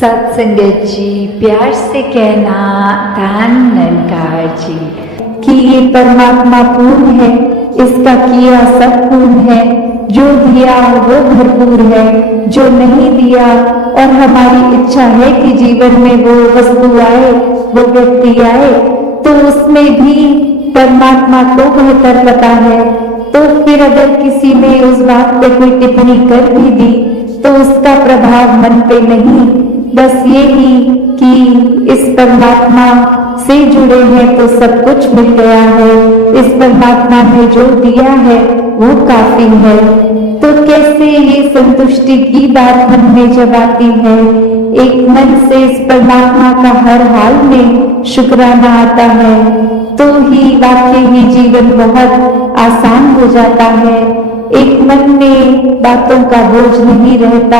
सत्संगत जी, प्यार से कहना धन निरंकार जी कि ये परमात्मा पूर्ण है, इसका किया सब पूर्ण है। जो दिया वो भरपूर है, जो नहीं दिया और हमारी इच्छा है कि जीवन में वो वस्तु आए, वो व्यक्ति आए, तो उसमें भी परमात्मा को बेहतर पता है। तो फिर अगर किसी ने उस बात पे कोई टिप्पणी कर भी दी तो उसका प्रभाव मन पे नहीं, बस ये ही कि इस परमात्मा से जुड़े हैं तो सब कुछ मिल गया है, इस परमात्मा ने जो दिया है वो काफी है। तो कैसे ये संतुष्टि की बात मन में जब आती है, एक मन से इस परमात्मा का हर हाल में शुक्राना आता है, तो ही वाकई ही जीवन बहुत आसान हो जाता है। एक मन में बातों का बोझ नहीं रहता,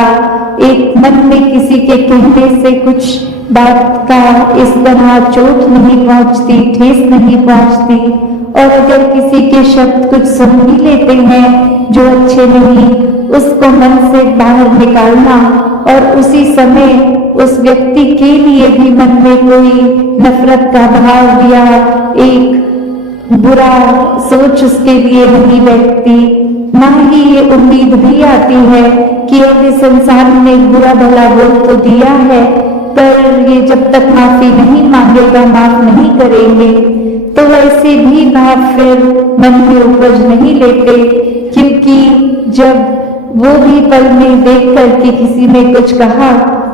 एक मन में किसी के कहने से कुछ बात का इस तरह चोट नहीं पहुंचती, ठेस नहीं पहुंचती। और अगर किसी के शब्द कुछ सुन भी लेते हैं जो अच्छे नहीं, उसको मन से बाहर निकालना और उसी समय उस व्यक्ति के लिए भी मन में कोई नफरत का भाव या एक बुरा सोच उसके लिए नहीं बैठती, ना ही ये उम्मीद भी आती है कि अब इस इंसान ने बुरा भला बोल तो दिया है, पर ये जब तक माफी नहीं मांगेगा, माफ नहीं करेंगे, तो ऐसे भी भाव फिर मन में उपज नहीं लेते। क्योंकि जब वो भी पल में देख करके किसी ने कुछ कहा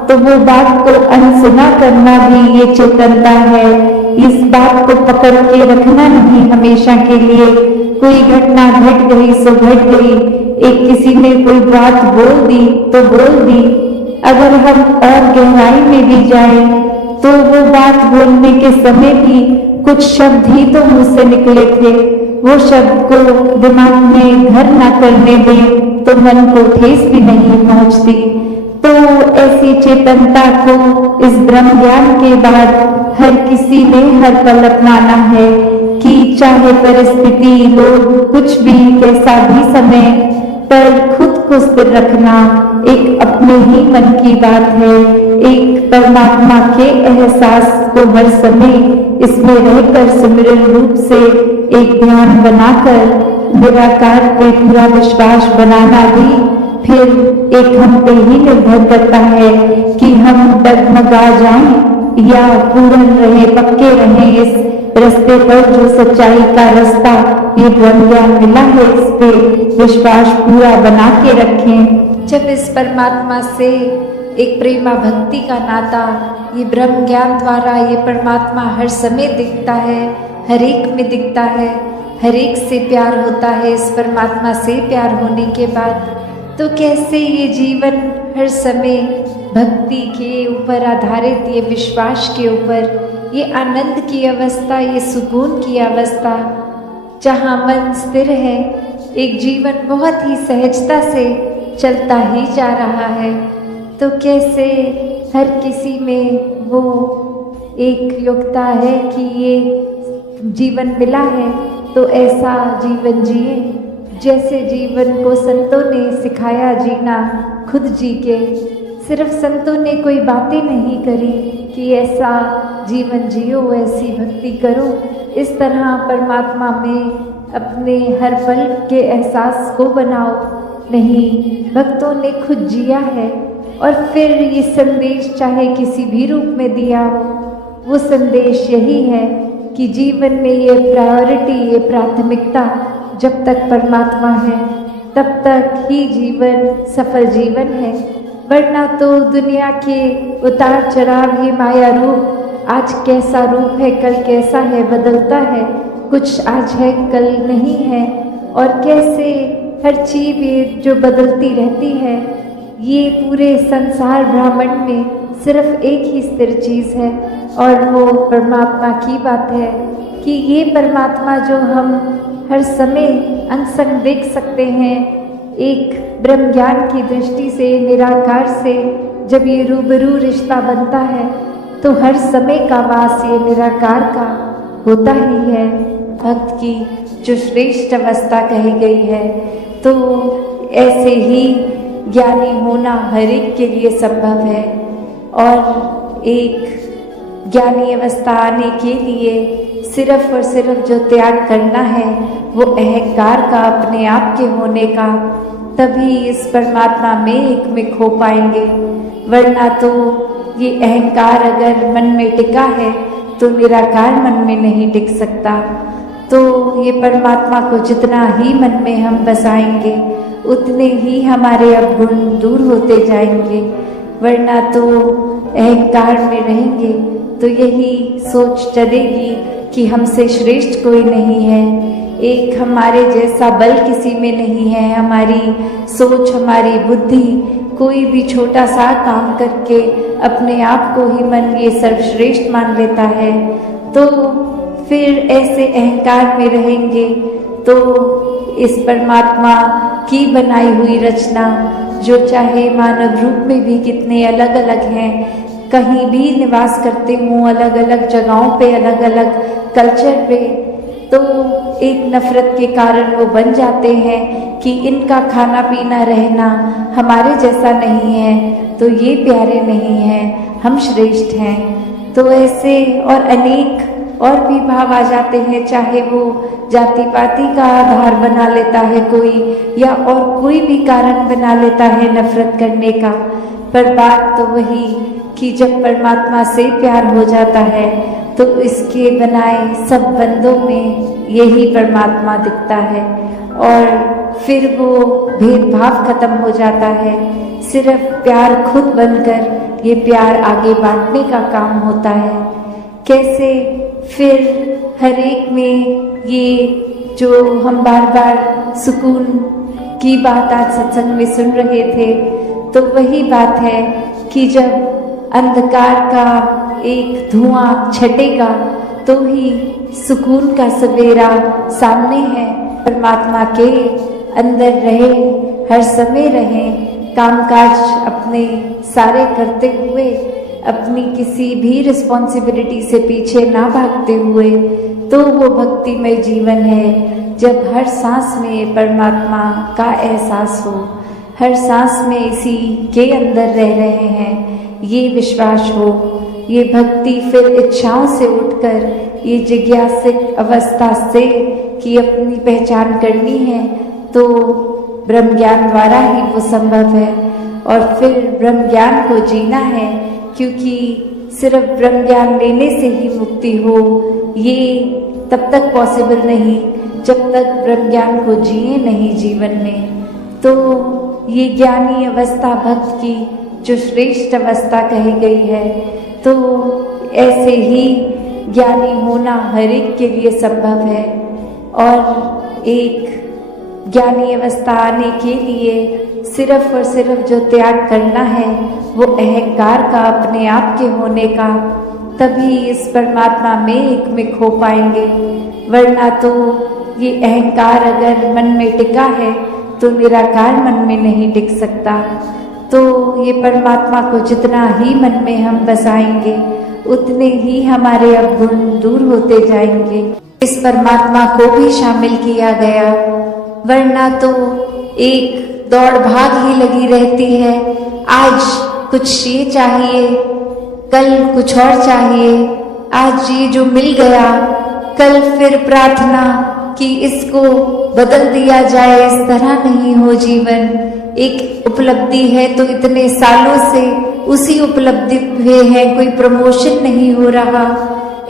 तो वो बात को अनसुना करना भी ये चेतनता है। इस बात को पकड़ के रखना नहीं हमेशा के लिए। कोई घटना घट गई सो घट गई, एक किसी ने कोई बात बोल दी तो बोल दी। अगर हम और गहराई में भी जाएं तो वो बात बोलने के समय भी कुछ शब्द ही तो मुंह से निकले थे, वो शब्द को दिमाग में घर ना करने दें तो मन को ठेस भी नहीं पहुंचती। तो ऐसी चेतनता को इस ब्रह्म ज्ञान के बाद हर किसी ने हर पल अपनाना है कि चाहे परिस्थिति, लोग, कुछ भी, कैसा भी समय, पर खुद को स्थिर रखना एक अपने ही मन की बात है। एक परमात्मा के एहसास को हर समय इसमें रहकर सिमरन रूप से एक ध्यान बनाकर निराकार पे पूरा विश्वास बनाना भी फिर एक हम पे ही निर्भर करता है कि हम डगमगा जाएं या पूर्ण रहे, पक्के रहे इस रास्ते पर जो सच्चाई का रास्ता ये ब्रह्म ज्ञान मिला है, इस पे विश्वास पूरा बना के रखें। जब इस परमात्मा से एक प्रेमा भक्ति का नाता ये ब्रह्म ज्ञान द्वारा ये परमात्मा हर समय दिखता है, हर एक में दिखता है, हर एक से प्यार होता है। इस परमात्मा से प्यार होने के बाद तो कैसे ये जीवन हर समय भक्ति के ऊपर आधारित, ये विश्वास के ऊपर, ये आनंद की अवस्था, ये सुकून की अवस्था, जहाँ मन स्थिर है, एक जीवन बहुत ही सहजता से चलता ही जा रहा है। तो कैसे हर किसी में वो एक योग्यता है कि ये जीवन मिला है तो ऐसा जीवन जिए जैसे जीवन को संतों ने सिखाया जीना, खुद जी के। सिर्फ संतों ने कोई बातें नहीं करी कि ऐसा जीवन जियो, ऐसी भक्ति करो, इस तरह परमात्मा में अपने हर पल के एहसास को बनाओ। नहीं, भक्तों ने खुद जिया है और फिर ये संदेश चाहे किसी भी रूप में दिया हो, वो संदेश यही है कि जीवन में ये प्रायोरिटी, ये प्राथमिकता जब तक परमात्मा है तब तक ही जीवन सफल जीवन है। वरना तो दुनिया के उतार चढ़ाव, ये माया रूप, आज कैसा रूप है कल कैसा है, बदलता है, कुछ आज है कल नहीं है। और कैसे हर चीज ये जो बदलती रहती है, ये पूरे संसार ब्रह्मांड में सिर्फ एक ही स्थिर चीज़ है और वो परमात्मा की बात है कि ये परमात्मा जो हम हर समय अंग संग देख सकते हैं, एक ब्रह्म ज्ञान की दृष्टि से, निराकार से जब ये रूबरू रिश्ता बनता है तो हर समय का वास ये निराकार का होता ही है। भक्त की जो श्रेष्ठ अवस्था कही गई है, तो ऐसे ही ज्ञानी होना हर एक के लिए संभव है। और एक ज्ञानी अवस्था आने के लिए सिर्फ और सिर्फ जो त्याग करना है वो अहंकार का, अपने आप के होने का, तभी इस परमात्मा में एक में खो पाएंगे। वरना तो ये अहंकार अगर मन में टिका है तो निराकार मन में नहीं टिक सकता। तो ये परमात्मा को जितना ही मन में हम बसाएंगे उतने ही हमारे अवगुण दूर होते जाएंगे। वरना तो अहंकार में रहेंगे तो यही सोच चलेगी कि हमसे श्रेष्ठ कोई नहीं है, एक हमारे जैसा बल किसी में नहीं है, हमारी सोच, हमारी बुद्धि कोई भी छोटा सा काम करके अपने आप को ही मन ये सर्वश्रेष्ठ मान लेता है। तो फिर ऐसे अहंकार में रहेंगे तो इस परमात्मा की बनाई हुई रचना, जो चाहे मानव रूप में भी कितने अलग अलग हैं, कहीं भी निवास करते हों, अलग अलग जगहों पे, अलग अलग कल्चर पे, तो एक नफरत के कारण वो बन जाते हैं कि इनका खाना पीना रहना हमारे जैसा नहीं है, तो ये प्यारे नहीं हैं, हम श्रेष्ठ हैं। तो ऐसे और अनेक और भी भाव आ जाते हैं, चाहे वो जाति पाति का आधार बना लेता है कोई, या और कोई भी कारण बना लेता है नफरत करने का। पर बात तो वही कि जब परमात्मा से प्यार हो जाता है तो इसके बनाए सब बंदों में यही परमात्मा दिखता है और फिर वो भेदभाव खत्म हो जाता है। सिर्फ प्यार खुद बनकर ये प्यार आगे बांटने का काम होता है। कैसे फिर हर एक में ये जो हम बार बार सुकून की बात आज सत्संग में सुन रहे थे, तो वही बात है कि जब अंधकार का एक धुआं छटेगा तो ही सुकून का सवेरा सामने है। परमात्मा के अंदर रहे, हर समय रहे, कामकाज अपने सारे करते हुए, अपनी किसी भी रिस्पॉन्सिबिलिटी से पीछे ना भागते हुए, तो वो भक्तिमय जीवन है जब हर सांस में परमात्मा का एहसास हो, हर सांस में इसी के अंदर रह रहे हैं, ये विश्वास हो। ये भक्ति फिर इच्छाओं से उठकर ये जिज्ञासिक अवस्था से कि अपनी पहचान करनी है, तो ब्रह्म ज्ञान द्वारा ही वो संभव है। और फिर ब्रह्म ज्ञान को जीना है, क्योंकि सिर्फ ब्रह्म ज्ञान लेने से ही मुक्ति हो ये तब तक पॉसिबल नहीं जब तक ब्रह्म ज्ञान को जिए नहीं जीवन में। तो ये ज्ञानी अवस्था भक्त की जो श्रेष्ठ अवस्था कही गई है, तो ऐसे ही ज्ञानी होना हर एक के लिए संभव है। और एक ज्ञानी अवस्था आने के लिए सिर्फ और सिर्फ जो त्याग करना है वो अहंकार का, अपने आप के होने का, तभी इस परमात्मा में एक में खो पाएंगे। वरना तो ये अहंकार अगर मन में टिका है तो निराकार मन में नहीं टिक सकता। तो ये परमात्मा को जितना ही मन में हम बसाएंगे उतने ही हमारे अवगुण दूर होते जाएंगे। इस परमात्मा को भी शामिल किया गया, वरना तो एक दौड़ भाग ही लगी रहती है। आज कुछ ये चाहिए, कल कुछ और चाहिए, आज ये जो मिल गया, कल फिर प्रार्थना कि इसको बदल दिया जाए। इस तरह नहीं हो जीवन। एक उपलब्धि है तो इतने सालों से उसी उपलब्धि पे है, कोई प्रमोशन नहीं हो रहा।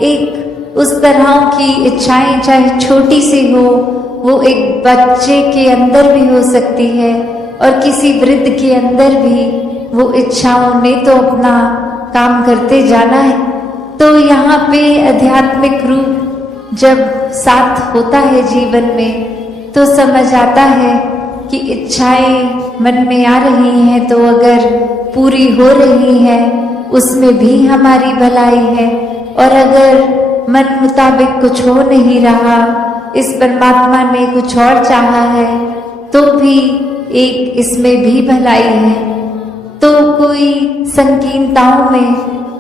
एक उस तरह की इच्छाएं चाहे छोटी सी हो, वो एक बच्चे के अंदर भी हो सकती है और किसी वृद्ध के अंदर भी वो इच्छाओं ने तो अपना काम करते जाना है। तो यहाँ पे आध्यात्मिक रूप जब साथ होता है जीवन में तो समझ आता है कि इच्छाएं मन में आ रही हैं तो अगर पूरी हो रही है उसमें भी हमारी भलाई है, और अगर मन मुताबिक कुछ हो नहीं रहा, इस परमात्मा ने कुछ और चाहा है, तो भी एक इसमें भी भलाई है। तो कोई संकीर्णताओं में,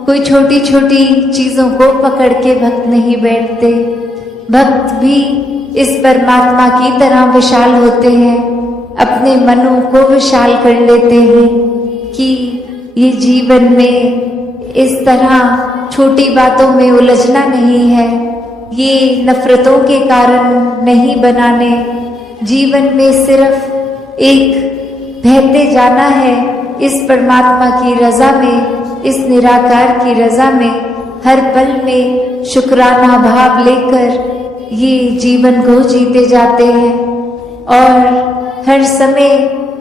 कोई छोटी छोटी चीजों को पकड़ के भक्त नहीं बैठते। भक्त भी इस परमात्मा की तरह विशाल होते हैं, अपने मनों को विशाल कर लेते हैं कि ये जीवन में इस तरह छोटी बातों में उलझना नहीं है, ये नफरतों के कारण नहीं बनाने। जीवन में सिर्फ एक बहते जाना है इस परमात्मा की रजा में, इस निराकार की रजा में, हर पल में शुक्राना भाव लेकर ये जीवन को जीते जाते हैं। और हर समय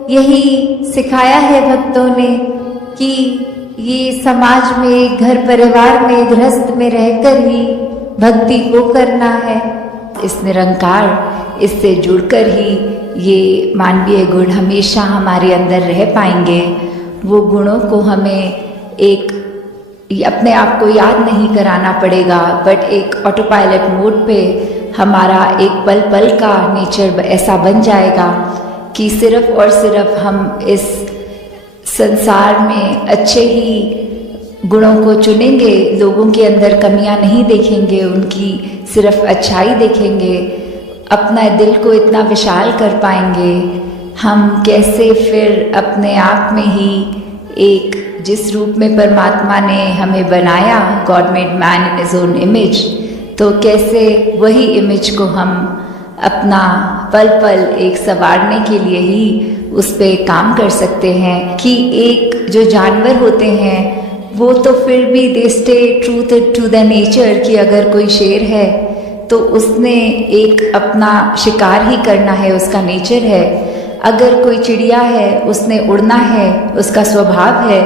यही सिखाया है भक्तों ने कि ये समाज में, घर परिवार में, गृहस्थ में रहकर ही भक्ति को करना है। इस निरंकार, इससे जुड़कर ही ये मानवीय गुण हमेशा हमारे अंदर रह पाएंगे। वो गुणों को हमें एक अपने आप को याद नहीं कराना पड़ेगा, बट एक ऑटो पायलट मोड पे हमारा एक पल पल का नेचर ऐसा बन जाएगा कि सिर्फ और सिर्फ हम इस संसार में अच्छे ही गुणों को चुनेंगे, लोगों के अंदर कमियां नहीं देखेंगे, उनकी सिर्फ अच्छाई देखेंगे, अपना दिल को इतना विशाल कर पाएंगे। हम कैसे फिर अपने आप में ही एक जिस रूप में परमात्मा ने हमें बनाया, God made man in his own image, तो कैसे वही इमेज को हम अपना पल पल एक संवारने के लिए ही उस पे काम कर सकते हैं। कि एक जो जानवर होते हैं वो तो फिर भी they stay truth to the nature, कि अगर कोई शेर है तो उसने एक अपना शिकार ही करना है, उसका नेचर है। अगर कोई चिड़िया है उसने उड़ना है, उसका स्वभाव है।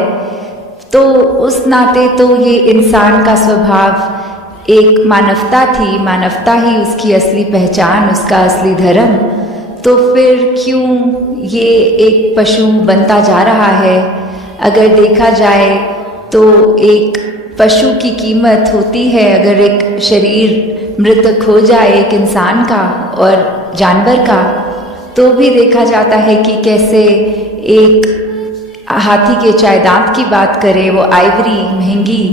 तो उस नाते तो ये इंसान का स्वभाव एक मानवता थी, मानवता ही उसकी असली पहचान, उसका असली धर्म। तो फिर क्यों ये एक पशु बनता जा रहा है? अगर देखा जाए तो एक पशु की कीमत होती है, अगर एक शरीर मृतक हो जाए एक इंसान का और जानवर का, तो भी देखा जाता है कि कैसे एक हाथी के चाहे दांत की बात करें, वो आइवरी महंगी,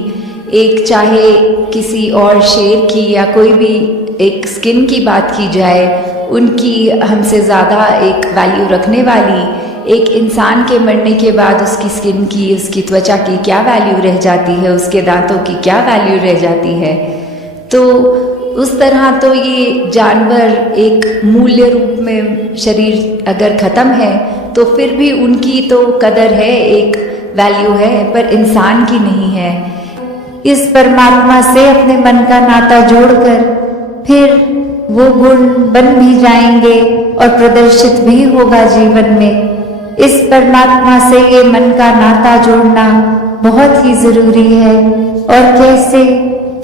एक चाहे किसी और शेर की या कोई भी एक स्किन की बात की जाए, उनकी हमसे ज़्यादा एक वैल्यू रखने वाली एक इंसान के मरने के बाद उसकी स्किन की, उसकी त्वचा की क्या वैल्यू रह जाती है, उसके दांतों की क्या वैल्यू रह जाती है। तो उस तरह तो ये जानवर एक मूल्य रूप में शरीर अगर ख़त्म है तो फिर भी उनकी तो कदर है, एक वैल्यू है, पर इंसान की नहीं है। इस परमात्मा से अपने मन का नाता जोड़कर फिर वो गुण बन भी जाएंगे और प्रदर्शित भी होगा जीवन में। इस परमात्मा से ये मन का नाता जोड़ना बहुत ही जरूरी है। और कैसे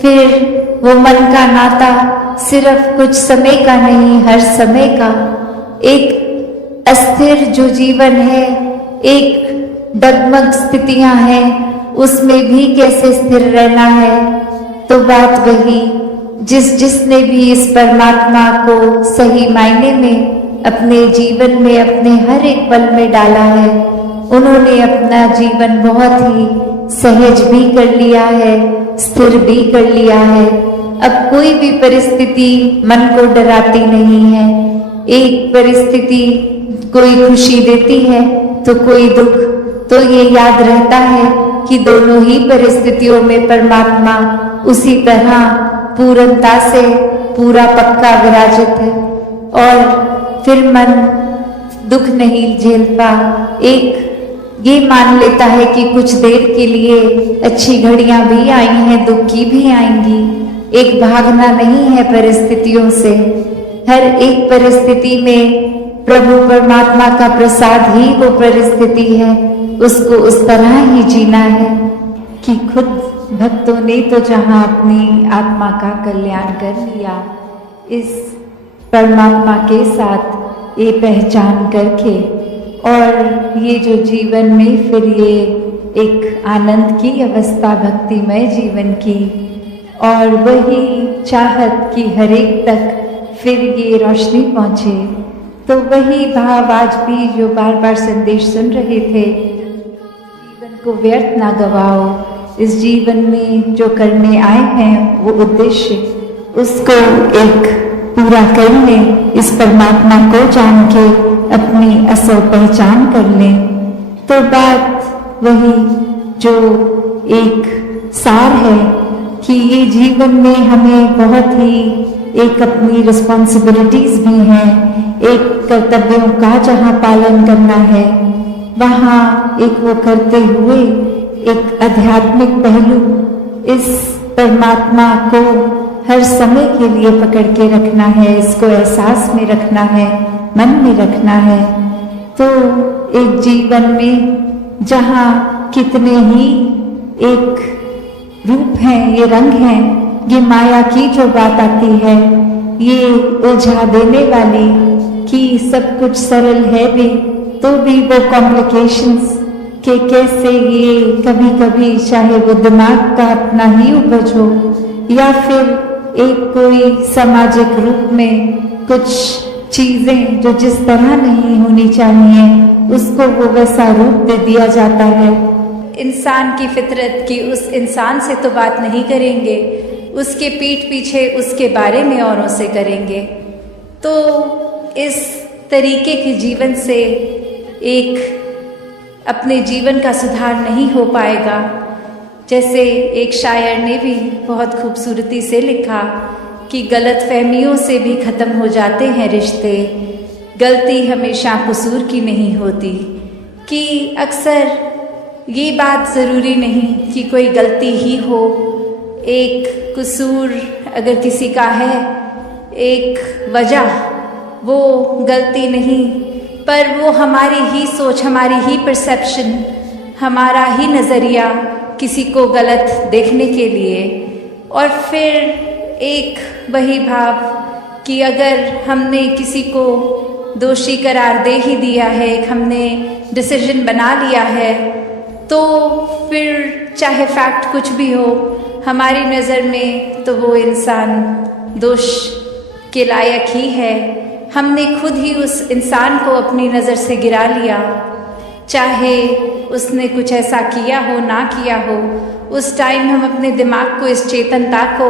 फिर वो मन का नाता सिर्फ कुछ समय का नहीं, हर समय का एक अस्थिर जो जीवन है, एक डगमग स्थितियां हैं, उसमें भी कैसे स्थिर रहना है। तो बात वही, जिसने भी इस परमात्मा को सही मायने में अपने जीवन में, अपने हर एक पल में डाला है, उन्होंने अपना जीवन बहुत ही सहज भी कर लिया है, स्थिर भी कर लिया है। अब कोई भी परिस्थिति मन को डराती नहीं है। एक परिस्थिति कोई खुशी देती है तो कोई दुख, तो ये याद रहता है कि दोनों ही परिस्थितियों में परमात्मा उसी तरह पूर्णता से पूरा पक्का विराजित है। और फिर मन दुख नहीं झेलता, एक ये मान लेता है कि कुछ देर के लिए अच्छी घड़ियां भी आई हैं, दुख की भी आएंगी। एक भागना नहीं है परिस्थितियों से, हर एक परिस्थिति में प्रभु परमात्मा का प्रसाद ही वो परिस्थिति है, उसको उस तरह ही जीना है कि खुद भक्तों ने तो जहाँ अपनी आत्मा का कल्याण कर लिया, इस परमात्मा के साथ ये पहचान करके, और ये जो जीवन में फिर ये एक आनंद की अवस्था, भक्तिमय जीवन की, और वही चाहत कि हर एक तक फिर ये रोशनी पहुँचे। तो वही भाव आज भी जो बार बार संदेश सुन रहे थे, जीवन को व्यर्थ ना गवाओ, इस जीवन में जो करने आए हैं वो उद्देश्य, उसको एक पूरा कर लें, इस परमात्मा को जान के अपनी असल पहचान कर लें। तो बात वही जो एक सार है कि ये जीवन में हमें बहुत ही एक अपनी रिस्पॉन्सिबिलिटीज भी हैं, एक कर्तव्यों का जहाँ पालन करना है वहाँ एक वो करते हुए एक आध्यात्मिक पहलू इस परमात्मा को हर समय के लिए पकड़ के रखना है, इसको एहसास में रखना है, मन में रखना है। तो एक जीवन में जहाँ कितने ही एक रूप हैं, ये रंग हैं, ये माया की जो बात आती है, ये उलझा देने वाली कि सब कुछ सरल है भी तो भी वो कॉम्प्लिकेशंस के कैसे ये कभी कभी चाहे वो दिमाग का अपना ही उपज हो या फिर एक कोई सामाजिक रूप में कुछ चीजें जो जिस तरह नहीं होनी चाहिए उसको वो वैसा रूप दे दिया जाता है। इंसान की फितरत की उस इंसान से तो बात नहीं करेंगे, उसके पीठ पीछे उसके बारे में औरों से करेंगे। तो इस तरीके के जीवन से एक अपने जीवन का सुधार नहीं हो पाएगा। जैसे एक शायर ने भी बहुत खूबसूरती से लिखा कि गलत फहमियों से भी ख़त्म हो जाते हैं रिश्ते, गलती हमेशा कसूर की नहीं होती। कि अक्सर ये बात ज़रूरी नहीं कि कोई गलती ही हो, एक कसूर अगर किसी का है, एक वजह वो गलती नहीं, पर वो हमारी ही सोच, हमारी ही परसेप्शन, हमारा ही नज़रिया किसी को गलत देखने के लिए। और फिर एक वही भाव कि अगर हमने किसी को दोषी करार दे ही दिया है, एक हमने डिसीजन बना लिया है, तो फिर चाहे फैक्ट कुछ भी हो हमारी नज़र में तो वो इंसान दोष के लायक ही है। हमने खुद ही उस इंसान को अपनी नज़र से गिरा लिया, चाहे उसने कुछ ऐसा किया हो ना किया हो। उस टाइम हम अपने दिमाग को, इस चेतनता को,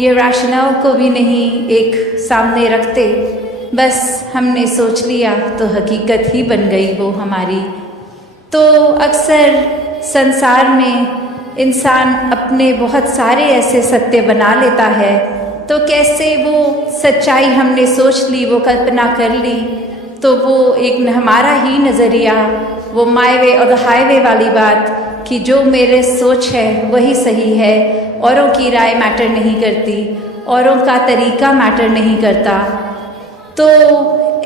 ये रैशनल को भी नहीं एक सामने रखते, बस हमने सोच लिया तो हकीकत ही बन गई वो हमारी। तो अक्सर संसार में इंसान अपने बहुत सारे ऐसे सत्य बना लेता है, तो कैसे वो सच्चाई हमने सोच ली, वो कल्पना कर ली, तो वो एक हमारा ही नज़रिया, वो माय वे और द हाईवे वाली बात कि जो मेरे सोच है वही सही है, औरों की राय मैटर नहीं करती, औरों का तरीका मैटर नहीं करता। तो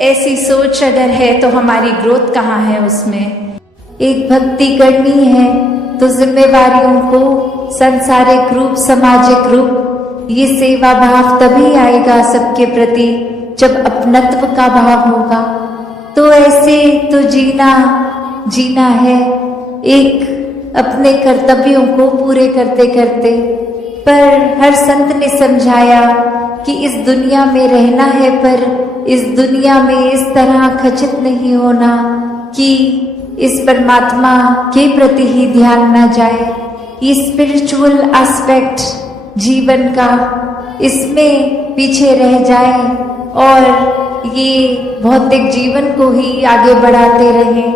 ऐसी सोच अगर है तो हमारी ग्रोथ कहाँ है उसमें। एक भक्ति करनी है तो जिम्मेवारियों को सांसारिक रूप, सामाजिक रूप, ये सेवा भाव तभी आएगा सबके प्रति जब अपनत्व का भाव होगा। तो ऐसे तो जीना है एक अपने कर्तव्यों को पूरे करते करते। पर हर संत ने समझाया कि इस दुनिया में रहना है, पर इस दुनिया में इस तरह खचित नहीं होना कि इस परमात्मा के प्रति ही ध्यान न जाए। ये स्पिरिचुअल एस्पेक्ट जीवन का इसमें पीछे रह जाए और ये भौतिक जीवन को ही आगे बढ़ाते रहें।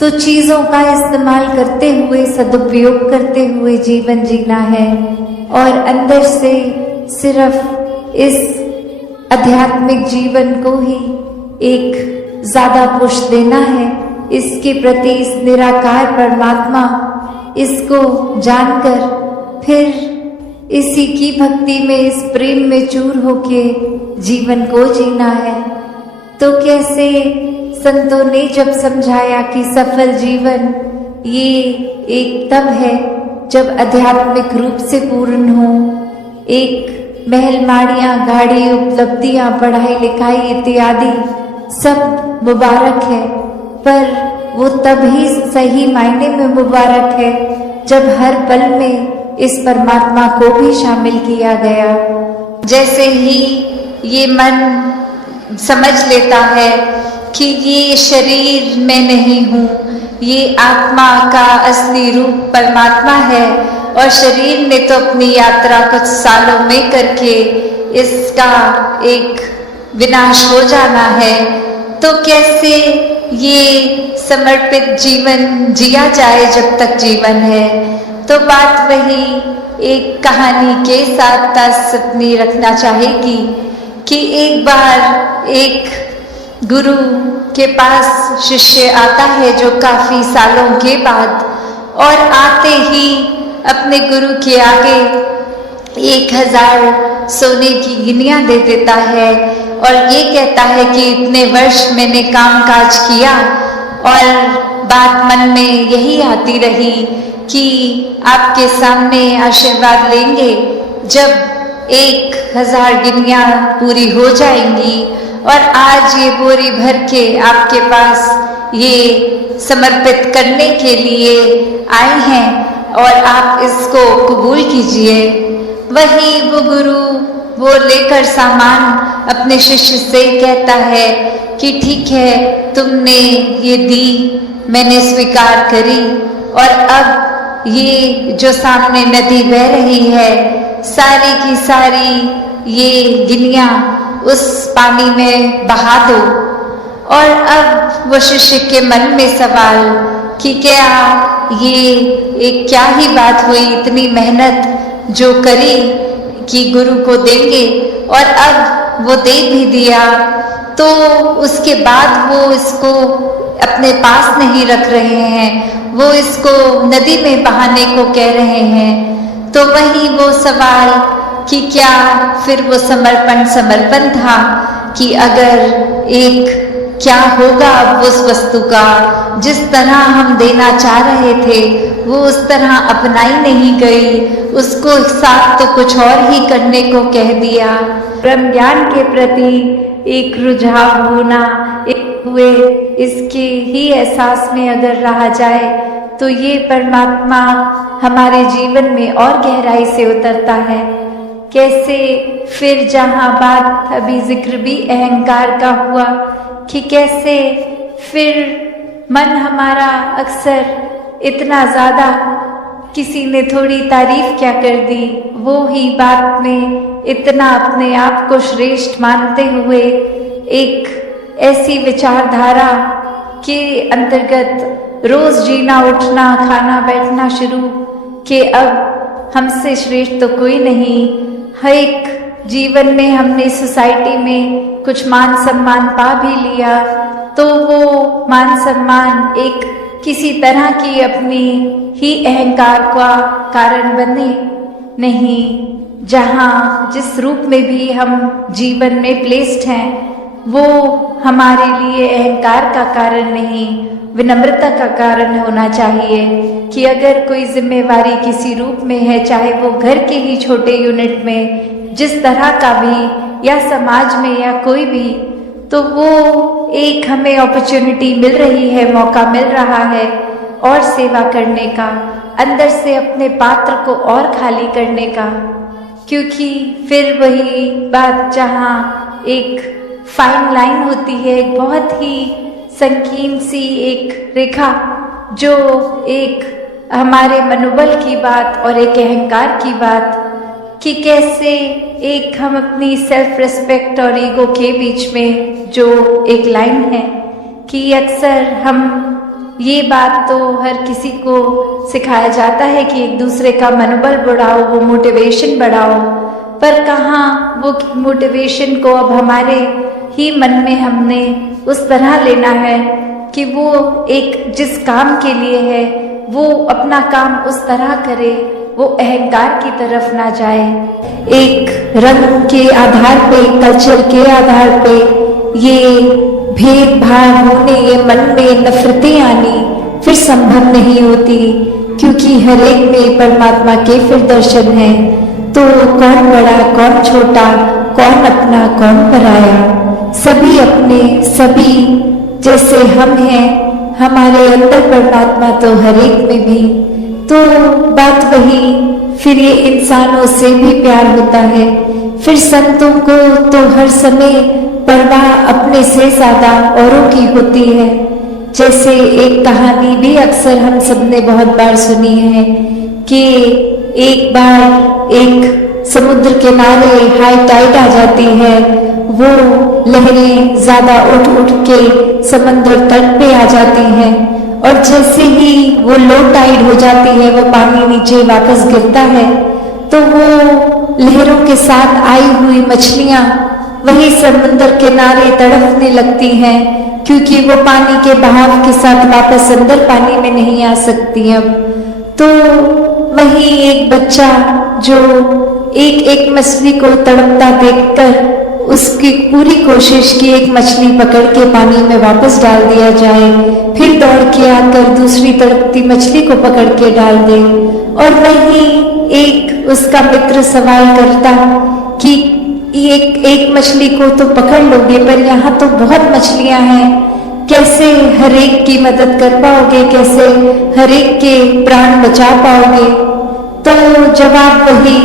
तो चीज़ों का इस्तेमाल करते हुए, सदुपयोग करते हुए जीवन जीना है और अंदर से सिर्फ इस आध्यात्मिक जीवन को ही एक ज़्यादा पुश देना है, इसके प्रति, इस निराकार परमात्मा, इसको जानकर फिर इसी की भक्ति में, इस प्रेम में चूर होके जीवन को जीना है। तो कैसे संतों ने जब समझाया कि सफल जीवन ये एक तब है जब आध्यात्मिक रूप से पूर्ण हो, एक महल माड़ियाँ, गाड़ी, उपलब्धियाँ, पढ़ाई लिखाई इत्यादि सब मुबारक है, पर वो तभी सही मायने में मुबारक है जब हर पल में इस परमात्मा को भी शामिल किया गया। जैसे ही ये मन समझ लेता है कि ये शरीर में नहीं हूँ, ये आत्मा का असली रूप परमात्मा है और शरीर ने तो अपनी यात्रा कुछ सालों में करके इसका एक विनाश हो जाना है, तो कैसे ये समर्पित जीवन जिया जाए जब तक जीवन है। तो बात वही एक कहानी के साथ तास अपनी रखना चाहेगी कि एक बार एक गुरु के पास शिष्य आता है जो काफी सालों के बाद, और आते ही अपने गुरु के आगे 1000 सोने की गिनियां दे देता है और ये कहता है कि इतने वर्ष मैंने काम काज किया, और बात मन में यही आती रही कि आपके सामने आशीर्वाद लेंगे जब 1000 गिनियां पूरी हो जाएंगी, और आज ये बोरी भर के आपके पास ये समर्पित करने के लिए आए हैं और आप इसको कबूल कीजिए। वही वो गुरु वो लेकर सामान अपने शिष्य से कहता है कि ठीक है, तुमने ये दी, मैंने स्वीकार करी, और अब ये जो सामने नदी बह रही है, सारी की सारी ये गिनियां उस पानी में बहा दो। और अब वो शिष्य के मन में सवाल कि क्या ये एक क्या ही बात हुई, इतनी मेहनत जो करी कि गुरु को देंगे, और अब वो दे भी दिया, तो उसके बाद वो इसको अपने पास नहीं रख रहे हैं, वो इसको नदी में बहाने को कह रहे हैं। तो वही वो सवाल कि क्या फिर वो समर्पण था कि अगर एक क्या होगा अब उस वस्तु का, जिस तरह हम देना चाह रहे थे वो उस तरह अपनाई नहीं गई, उसको साथ तो कुछ और ही करने को कह दिया। ब्रह्म ज्ञान के प्रति एक रुझाव होना, एक हुए इसके ही एहसास में अगर रहा जाए तो ये परमात्मा हमारे जीवन में और गहराई से उतरता है। कैसे फिर जहाँ बात अभी जिक्र भी अहंकार का हुआ कि कैसे फिर मन हमारा अक्सर इतना ज़्यादा, किसी ने थोड़ी तारीफ क्या कर दी, वो ही बात में इतना अपने आप को श्रेष्ठ मानते हुए एक ऐसी विचारधारा के अंतर्गत रोज जीना उठना खाना बैठना शुरू कि अब हमसे श्रेष्ठ तो कोई नहीं। हर एक जीवन में हमने सोसाइटी में कुछ मान सम्मान पा भी लिया, तो वो मान सम्मान एक किसी तरह की अपनी ही अहंकार का कारण बने नहीं। जहाँ जिस रूप में भी हम जीवन में प्लेस्ड हैं वो हमारे लिए अहंकार का कारण नहीं, विनम्रता का कारण होना चाहिए कि अगर कोई जिम्मेवारी किसी रूप में है, चाहे वो घर के ही छोटे यूनिट में जिस तरह का भी, या समाज में या कोई भी, तो वो एक हमें अपॉर्चुनिटी मिल रही है, मौका मिल रहा है और सेवा करने का, अंदर से अपने पात्र को और खाली करने का। क्योंकि फिर वही बात जहाँ एक फाइन लाइन होती है, एक बहुत ही संकीर्ण सी एक रेखा, जो एक हमारे मनोबल की बात और एक अहंकार की बात, कि कैसे एक हम अपनी सेल्फ रिस्पेक्ट और ईगो के बीच में जो एक लाइन है कि अक्सर हम ये बात तो हर किसी को सिखाया जाता है कि एक दूसरे का मनोबल बढ़ाओ, वो मोटिवेशन बढ़ाओ, पर कहाँ वो मोटिवेशन को अब हमारे ही मन में हमने उस तरह लेना है कि वो एक जिस काम के लिए है वो अपना काम उस तरह करे, वो अहंकार की तरफ ना जाए। एक रंग के आधार पे, कल्चर के आधार पे ये भेदभाव होने, ये मन में नफरतें आनी फिर संभव नहीं होती, क्योंकि हर एक में परमात्मा के फिर दर्शन है। तो कौन बड़ा कौन छोटा, कौन अपना कौन पराया, सभी अपने, सभी जैसे हम हैं, हमारे अंदर परमात्मा तो हर एक में भी। तो बात वही, फिर ये इंसानों से भी प्यार होता है। फिर संतों को तो हर समय परवाह अपने से ज्यादा औरों की होती है। जैसे एक कहानी भी अक्सर हम सबने बहुत बार सुनी है कि एक बार एक समुद्र किनारे हाई टाइड आ जाती है, वो लहरें ज्यादा उठ उठ के समंदर तट पे आ जाती हैं और जैसे ही वो लो टाइड हो जाती है, वो पानी नीचे वापस गिरता है, तो वो लहरों के साथ आई हुई मछलियां वही समुद्र किनारे तड़पने लगती हैं, क्योंकि वो पानी के बहाव के साथ वापस अंदर पानी में नहीं आ सकती अब। तो वही एक बच्चा जो एक एक मछली को तड़पता देखकर उसकी पूरी कोशिश की एक मछली पकड़ के पानी में वापस डाल दिया जाए, फिर दौड़ के आकर दूसरी तड़पती मछली को पकड़ के डाल दे। और वही एक उसका मित्र सवाल करता कि एक मछली को तो पकड़ लोगे, पर यहाँ तो बहुत मछलियां हैं, कैसे हर एक की मदद कर पाओगे, कैसे हर एक के प्राण बचा पाओगे? तो जवाब वही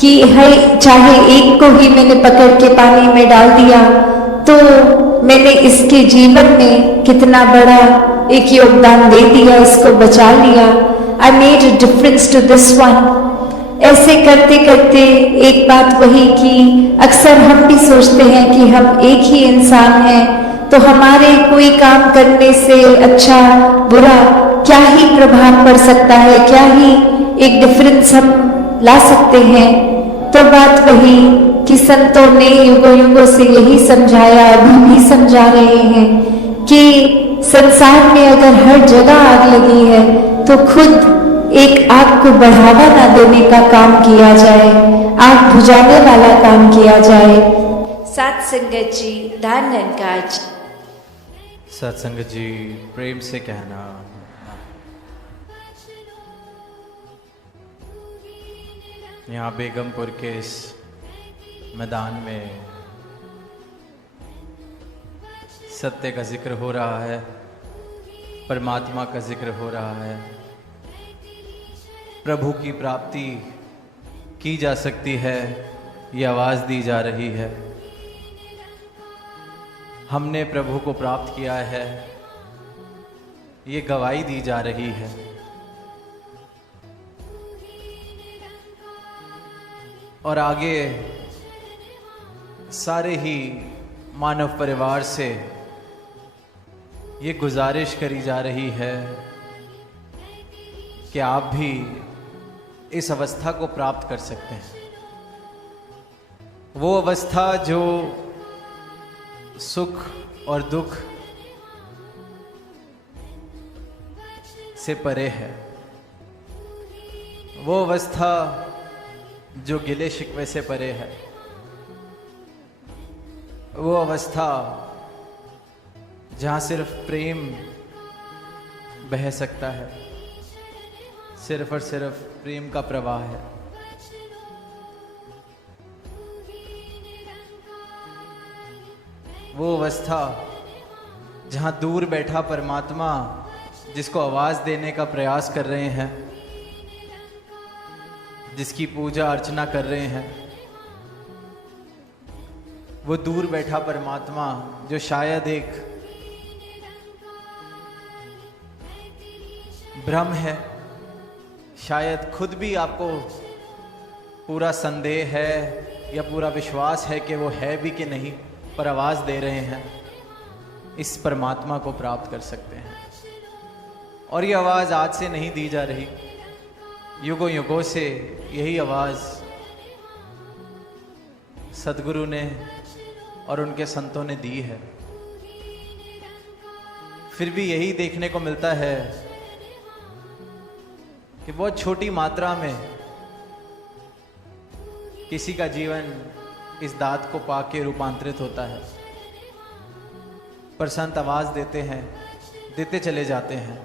कि है, चाहे एक को ही मैंने पकड़ के पानी में डाल दिया तो मैंने इसके जीवन में कितना बड़ा एक योगदान दे दिया, इसको बचा लिया। I made a difference to this one। ऐसे करते करते एक बात वही कि अक्सर हम भी सोचते हैं कि हम एक ही इंसान हैं, तो हमारे कोई काम करने से अच्छा बुरा क्या ही प्रभाव पड़ सकता है, क्या ही एक डिफरेंस हम ला सकते हैं। तो बात वही कि संतों ने युगों युगों से यही समझाया, अभी भी समझा रहे हैं कि संसार में अगर हर जगह आग लगी है तो खुद एक आग को बढ़ावा ना देने का काम किया जाए, आग बुझाने वाला काम किया जाए। सात संगत जी, दान काज। सत्संग जी, प्रेम से कहना। यहाँ बेगमपुर के इस मैदान में सत्य का जिक्र हो रहा है, परमात्मा का जिक्र हो रहा है, प्रभु की प्राप्ति की जा सकती है, ये आवाज़ दी जा रही है। हमने प्रभु को प्राप्त किया है, ये गवाही दी जा रही है। और आगे सारे ही मानव परिवार से ये गुजारिश करी जा रही है कि आप भी इस अवस्था को प्राप्त कर सकते हैं। वो अवस्था जो सुख और दुख से परे है, वो अवस्था जो गिले शिकवे से परे है, वो अवस्था जहाँ सिर्फ प्रेम बह सकता है, सिर्फ और सिर्फ प्रेम का प्रवाह है। वो अवस्था जहाँ दूर बैठा परमात्मा जिसको आवाज़ देने का प्रयास कर रहे हैं, जिसकी पूजा अर्चना कर रहे हैं, वो दूर बैठा परमात्मा जो शायद एक भ्रम है, शायद खुद भी आपको पूरा संदेह है या पूरा विश्वास है कि वो है भी कि नहीं, पर आवाज़ दे रहे हैं, इस परमात्मा को प्राप्त कर सकते हैं। और ये आवाज़ आज से नहीं दी जा रही, युगों युगों से यही आवाज़ सद्गुरु ने और उनके संतों ने दी है। फिर भी यही देखने को मिलता है कि बहुत छोटी मात्रा में किसी का जीवन इस दात को पाके रूपांतरित होता है, पर संत आवाज देते हैं, देते चले जाते हैं।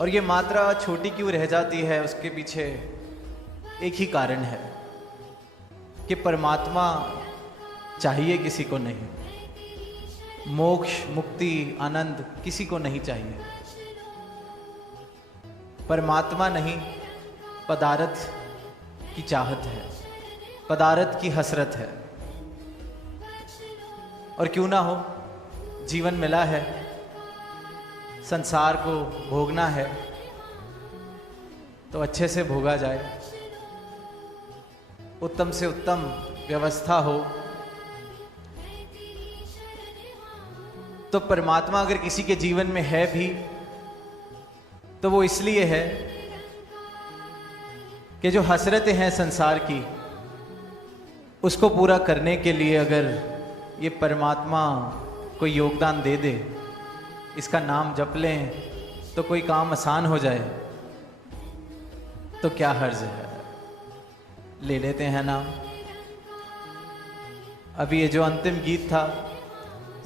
और ये मात्रा छोटी क्यों रह जाती है, उसके पीछे एक ही कारण है कि परमात्मा चाहिए किसी को नहीं, मोक्ष मुक्ति आनंद किसी को नहीं चाहिए। परमात्मा नहीं, पदार्थ की चाहत है, पदार्थ की हसरत है। और क्यों ना हो, जीवन मिला है, संसार को भोगना है, तो अच्छे से भोगा जाए, उत्तम से उत्तम व्यवस्था हो, तो परमात्मा अगर किसी के जीवन में है भी तो वो इसलिए है कि जो हसरतें हैं संसार की उसको पूरा करने के लिए अगर ये परमात्मा कोई योगदान दे दे, इसका नाम जप लें तो कोई काम आसान हो जाए, तो क्या हर्ज है, ले लेते हैं नाम। अभी ये जो अंतिम गीत था,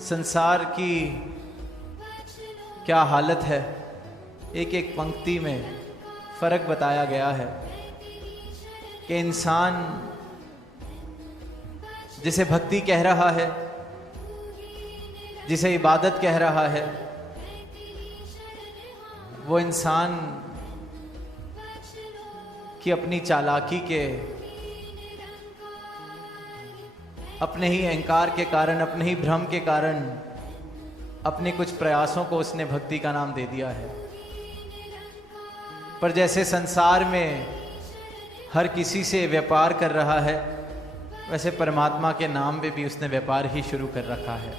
संसार की क्या हालत है, एक एक पंक्ति में फर्क बताया गया है कि इंसान जिसे भक्ति कह रहा है, जिसे इबादत कह रहा है, वो इंसान की अपनी चालाकी के, अपने ही अहंकार के कारण, अपने ही भ्रम के कारण, अपने कुछ प्रयासों को उसने भक्ति का नाम दे दिया है। पर जैसे संसार में हर किसी से व्यापार कर रहा है, वैसे परमात्मा के नाम पे भी उसने व्यापार ही शुरू कर रखा है।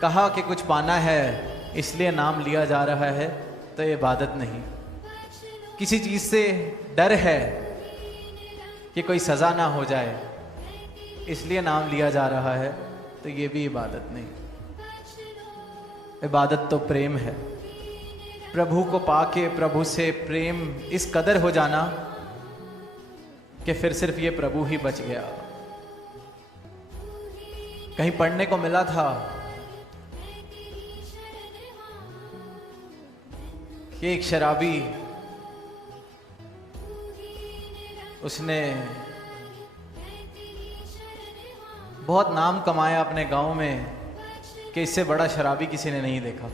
कहा कि कुछ पाना है इसलिए नाम लिया जा रहा है, तो ये इबादत नहीं। किसी चीज़ से डर है कि कोई सज़ा ना हो जाए, इसलिए नाम लिया जा रहा है, तो ये भी इबादत नहीं। इबादत तो प्रेम है। प्रभु को पाके प्रभु से प्रेम इस कदर हो जाना कि फिर सिर्फ ये प्रभु ही बच गया। कहीं पढ़ने को मिला था कि एक शराबी, उसने बहुत नाम कमाया अपने गांव में कि इससे बड़ा शराबी किसी ने नहीं देखा।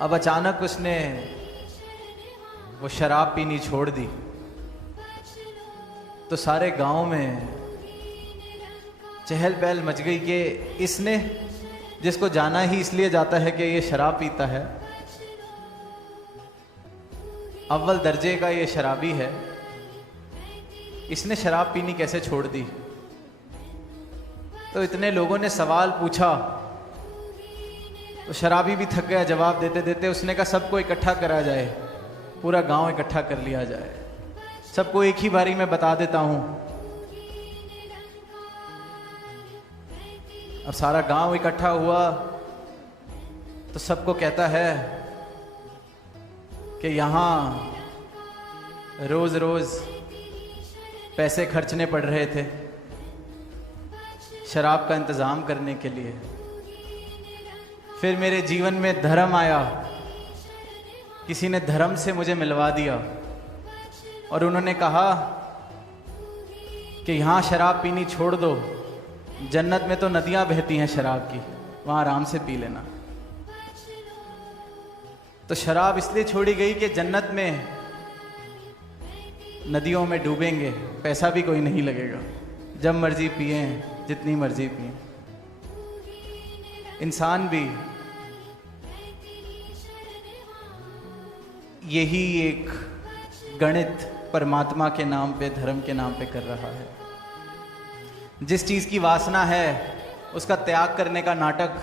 अब अचानक उसने वो शराब पीनी छोड़ दी, तो सारे गांव में चहल पहल मच गई कि इसने, जिसको जाना ही इसलिए जाता है कि ये शराब पीता है, अव्वल दर्जे का ये शराबी है, इसने शराब पीनी कैसे छोड़ दी। तो इतने लोगों ने सवाल पूछा, तो शराबी भी थक गया जवाब देते देते। उसने कहा सबको इकट्ठा करा जाए, पूरा गांव इकट्ठा कर लिया जाए, सबको एक ही बारी में बता देता हूं। अब सारा गांव इकट्ठा हुआ तो सबको कहता है कि यहाँ रोज रोज पैसे खर्चने पड़ रहे थे शराब का इंतज़ाम करने के लिए। फिर मेरे जीवन में धर्म आया, किसी ने धर्म से मुझे मिलवा दिया और उन्होंने कहा कि यहाँ शराब पीनी छोड़ दो, जन्नत में तो नदियाँ बहती हैं शराब की, वहाँ आराम से पी लेना। तो शराब इसलिए छोड़ी गई कि जन्नत में नदियों में डूबेंगे, पैसा भी कोई नहीं लगेगा, जब मर्जी पिए, जितनी मर्जी पिए। इंसान भी यही एक गणित परमात्मा के नाम पे, धर्म के नाम पे कर रहा है। जिस चीज़ की वासना है उसका त्याग करने का नाटक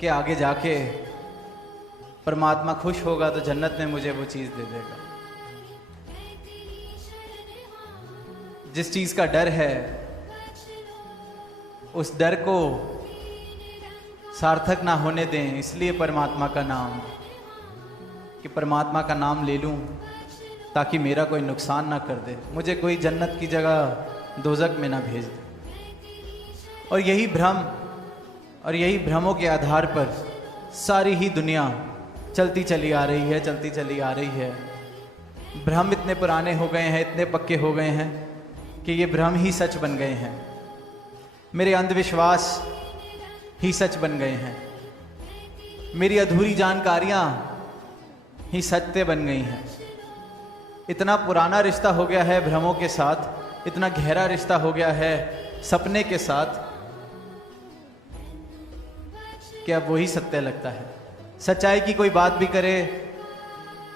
के आगे जाके परमात्मा खुश होगा तो जन्नत में मुझे वो चीज़ दे देगा। जिस चीज़ का डर है उस डर को सार्थक ना होने दें, इसलिए परमात्मा का नाम, कि परमात्मा का नाम ले लूं ताकि मेरा कोई नुकसान ना कर दे, मुझे कोई जन्नत की जगह दोजक में ना भेज दे। और यही भ्रम और यही भ्रमों के आधार पर सारी ही दुनिया चलती चली आ रही है, चलती चली आ रही है। भ्रम इतने पुराने हो गए हैं, इतने पक्के हो गए हैं कि ये भ्रम ही सच बन गए हैं, मेरे अंधविश्वास ही सच बन गए हैं, मेरी अधूरी जानकारियां ही सत्य बन गई हैं। इतना पुराना रिश्ता हो गया है भ्रमों के साथ, इतना गहरा रिश्ता हो गया है सपने के साथ कि अब वही सत्य लगता है। सच्चाई की कोई बात भी करे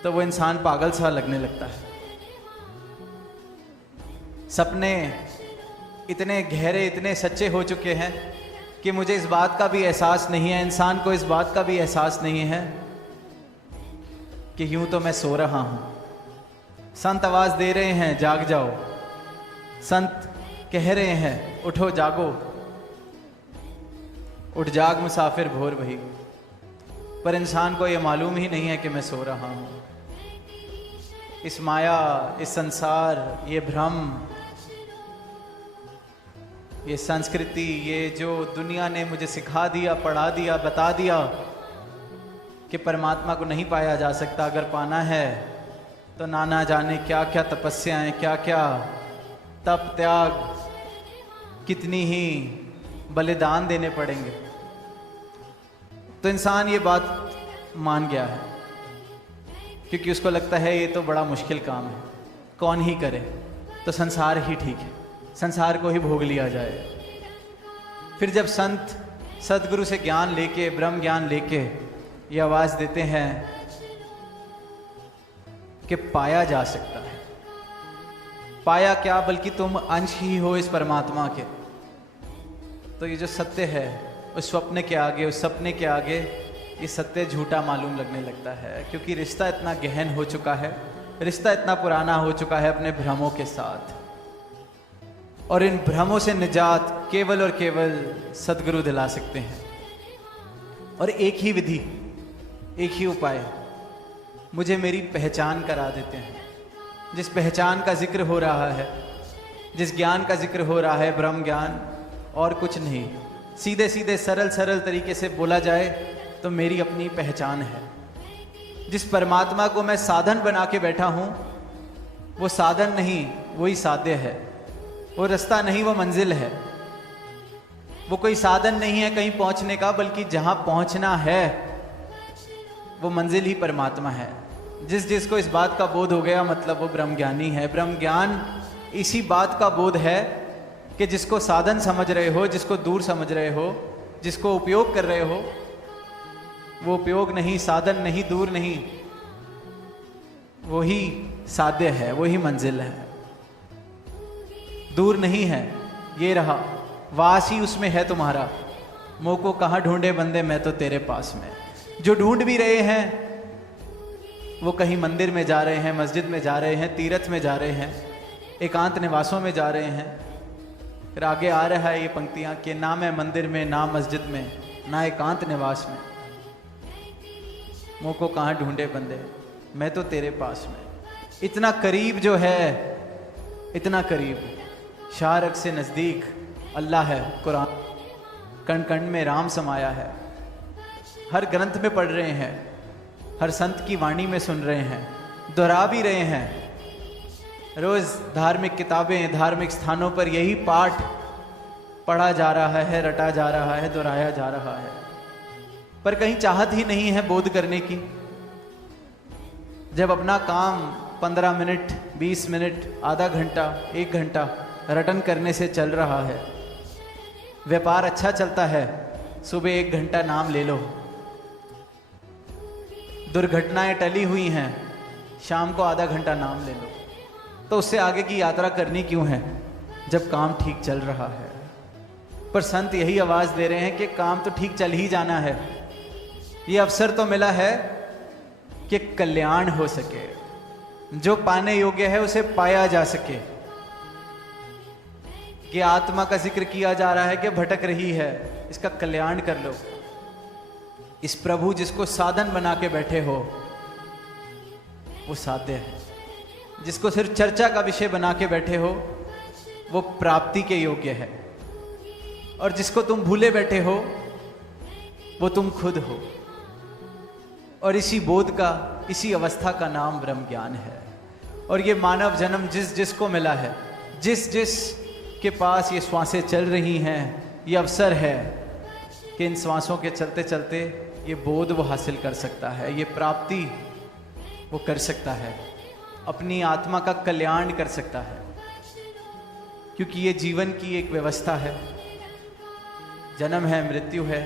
तो वो इंसान पागल सा लगने लगता है। सपने इतने गहरे, इतने सच्चे हो चुके हैं कि कि मुझे इस बात का भी एहसास नहीं है, इंसान को इस बात का भी एहसास नहीं है कि यूं तो मैं सो रहा हूं। संत आवाज दे रहे हैं जाग जाओ, संत कह रहे हैं उठो जागो, उठ जाग मुसाफिर भोर भई, पर इंसान को यह मालूम ही नहीं है कि मैं सो रहा हूं। इस माया, इस संसार, ये भ्रम, ये संस्कृति, ये जो दुनिया ने मुझे सिखा दिया, पढ़ा दिया, बता दिया कि परमात्मा को नहीं पाया जा सकता, अगर पाना है तो ना जाने क्या क्या तपस्याएं, क्या क्या तप त्याग, कितनी ही बलिदान देने पड़ेंगे। तो इंसान ये बात मान गया है क्योंकि उसको लगता है ये तो बड़ा मुश्किल काम है, कौन ही करे, तो संसार ही ठीक है, संसार को ही भोग लिया जाए। फिर जब संत सदगुरु से ज्ञान लेके, ब्रह्म ज्ञान लेके ये आवाज देते हैं कि पाया जा सकता है, पाया क्या बल्कि तुम अंश ही हो इस परमात्मा के, तो ये जो सत्य है उस स्वप्न के आगे, उस सपने के आगे ये सत्य झूठा मालूम लगने लगता है, क्योंकि रिश्ता इतना गहन हो चुका है, रिश्ता इतना पुराना हो चुका है अपने भ्रमों के साथ। और इन भ्रमों से निजात केवल और केवल सदगुरु दिला सकते हैं। और एक ही विधि, एक ही उपाय मुझे मेरी पहचान करा देते हैं। जिस पहचान का जिक्र हो रहा है, जिस ज्ञान का जिक्र हो रहा है, ब्रह्म ज्ञान, और कुछ नहीं, सीधे सीधे सरल सरल तरीके से बोला जाए तो मेरी अपनी पहचान है। जिस परमात्मा को मैं साधन बना के बैठा हूं, वो साधन नहीं, वही साध्य है। वो रास्ता नहीं, वो मंजिल है। वो कोई साधन नहीं है कहीं पहुंचने का, बल्कि जहां पहुंचना है वो मंजिल ही परमात्मा है। जिस जिसको इस बात का बोध हो गया, मतलब वो ब्रह्मज्ञानी है। ब्रह्म ज्ञान इसी बात का बोध है कि जिसको साधन समझ रहे हो, जिसको दूर समझ रहे हो, जिसको उपयोग कर रहे हो, वो उपयोग नहीं, साधन नहीं, दूर नहीं, वही साध्य है, वही मंजिल है। दूर नहीं है, ये रहा, वास ही उसमें है तुम्हारा। मोह को कहाँ ढूंढे बंदे, मैं तो तेरे पास में। जो ढूंढ भी रहे हैं वो कहीं मंदिर में जा रहे हैं, मस्जिद में जा रहे हैं, तीर्थ में जा रहे हैं, एकांत निवासों में जा रहे हैं। फिर आगे आ रहा है ये पंक्तियां कि ना मैं मंदिर में, ना मस्जिद में, ना एकांत निवास में, मोह को कहाँ ढूंढे बंदे, मैं तो तेरे पास में। इतना करीब जो है, इतना करीब, शारक से नज़दीक अल्लाह है। कुरान कण कण में राम समाया है। हर ग्रंथ में पढ़ रहे हैं, हर संत की वाणी में सुन रहे हैं, दोहरा भी रहे हैं। रोज धार्मिक किताबें, धार्मिक स्थानों पर यही पाठ पढ़ा जा रहा है, रटा जा रहा है, दोहराया जा रहा है, पर कहीं चाहत ही नहीं है बोध करने की। जब अपना काम 15 मिनट, 20 मिनट, आधा घंटा, 1 घंटा रटन करने से चल रहा है, व्यापार अच्छा चलता है, सुबह 1 घंटा नाम ले लो, दुर्घटनाएं टली हुई हैं, शाम को आधा घंटा नाम ले लो, तो उससे आगे की यात्रा करनी क्यों है जब काम ठीक चल रहा है। पर संत यही आवाज दे रहे हैं कि काम तो ठीक चल ही जाना है। ये अवसर तो मिला है कि कल्याण हो सके, जो पाने योग्य है उसे पाया जा सके। कि आत्मा का जिक्र किया जा रहा है कि भटक रही है, इसका कल्याण कर लो। इस प्रभु जिसको साधन बना के बैठे हो वो साध्य है। जिसको सिर्फ चर्चा का विषय बना के बैठे हो वो प्राप्ति के योग्य है। और जिसको तुम भूले बैठे हो वो तुम खुद हो। और इसी बोध का, इसी अवस्था का नाम ब्रह्म ज्ञान है। और ये मानव जन्म जिस जिसको मिला है, जिस जिस के पास ये श्वासें चल रही हैं, ये अवसर है कि इन श्वासों के चलते चलते ये बोध वो हासिल कर सकता है, ये प्राप्ति वो कर सकता है, अपनी आत्मा का कल्याण कर सकता है। क्योंकि ये जीवन की एक व्यवस्था है, जन्म है, मृत्यु है,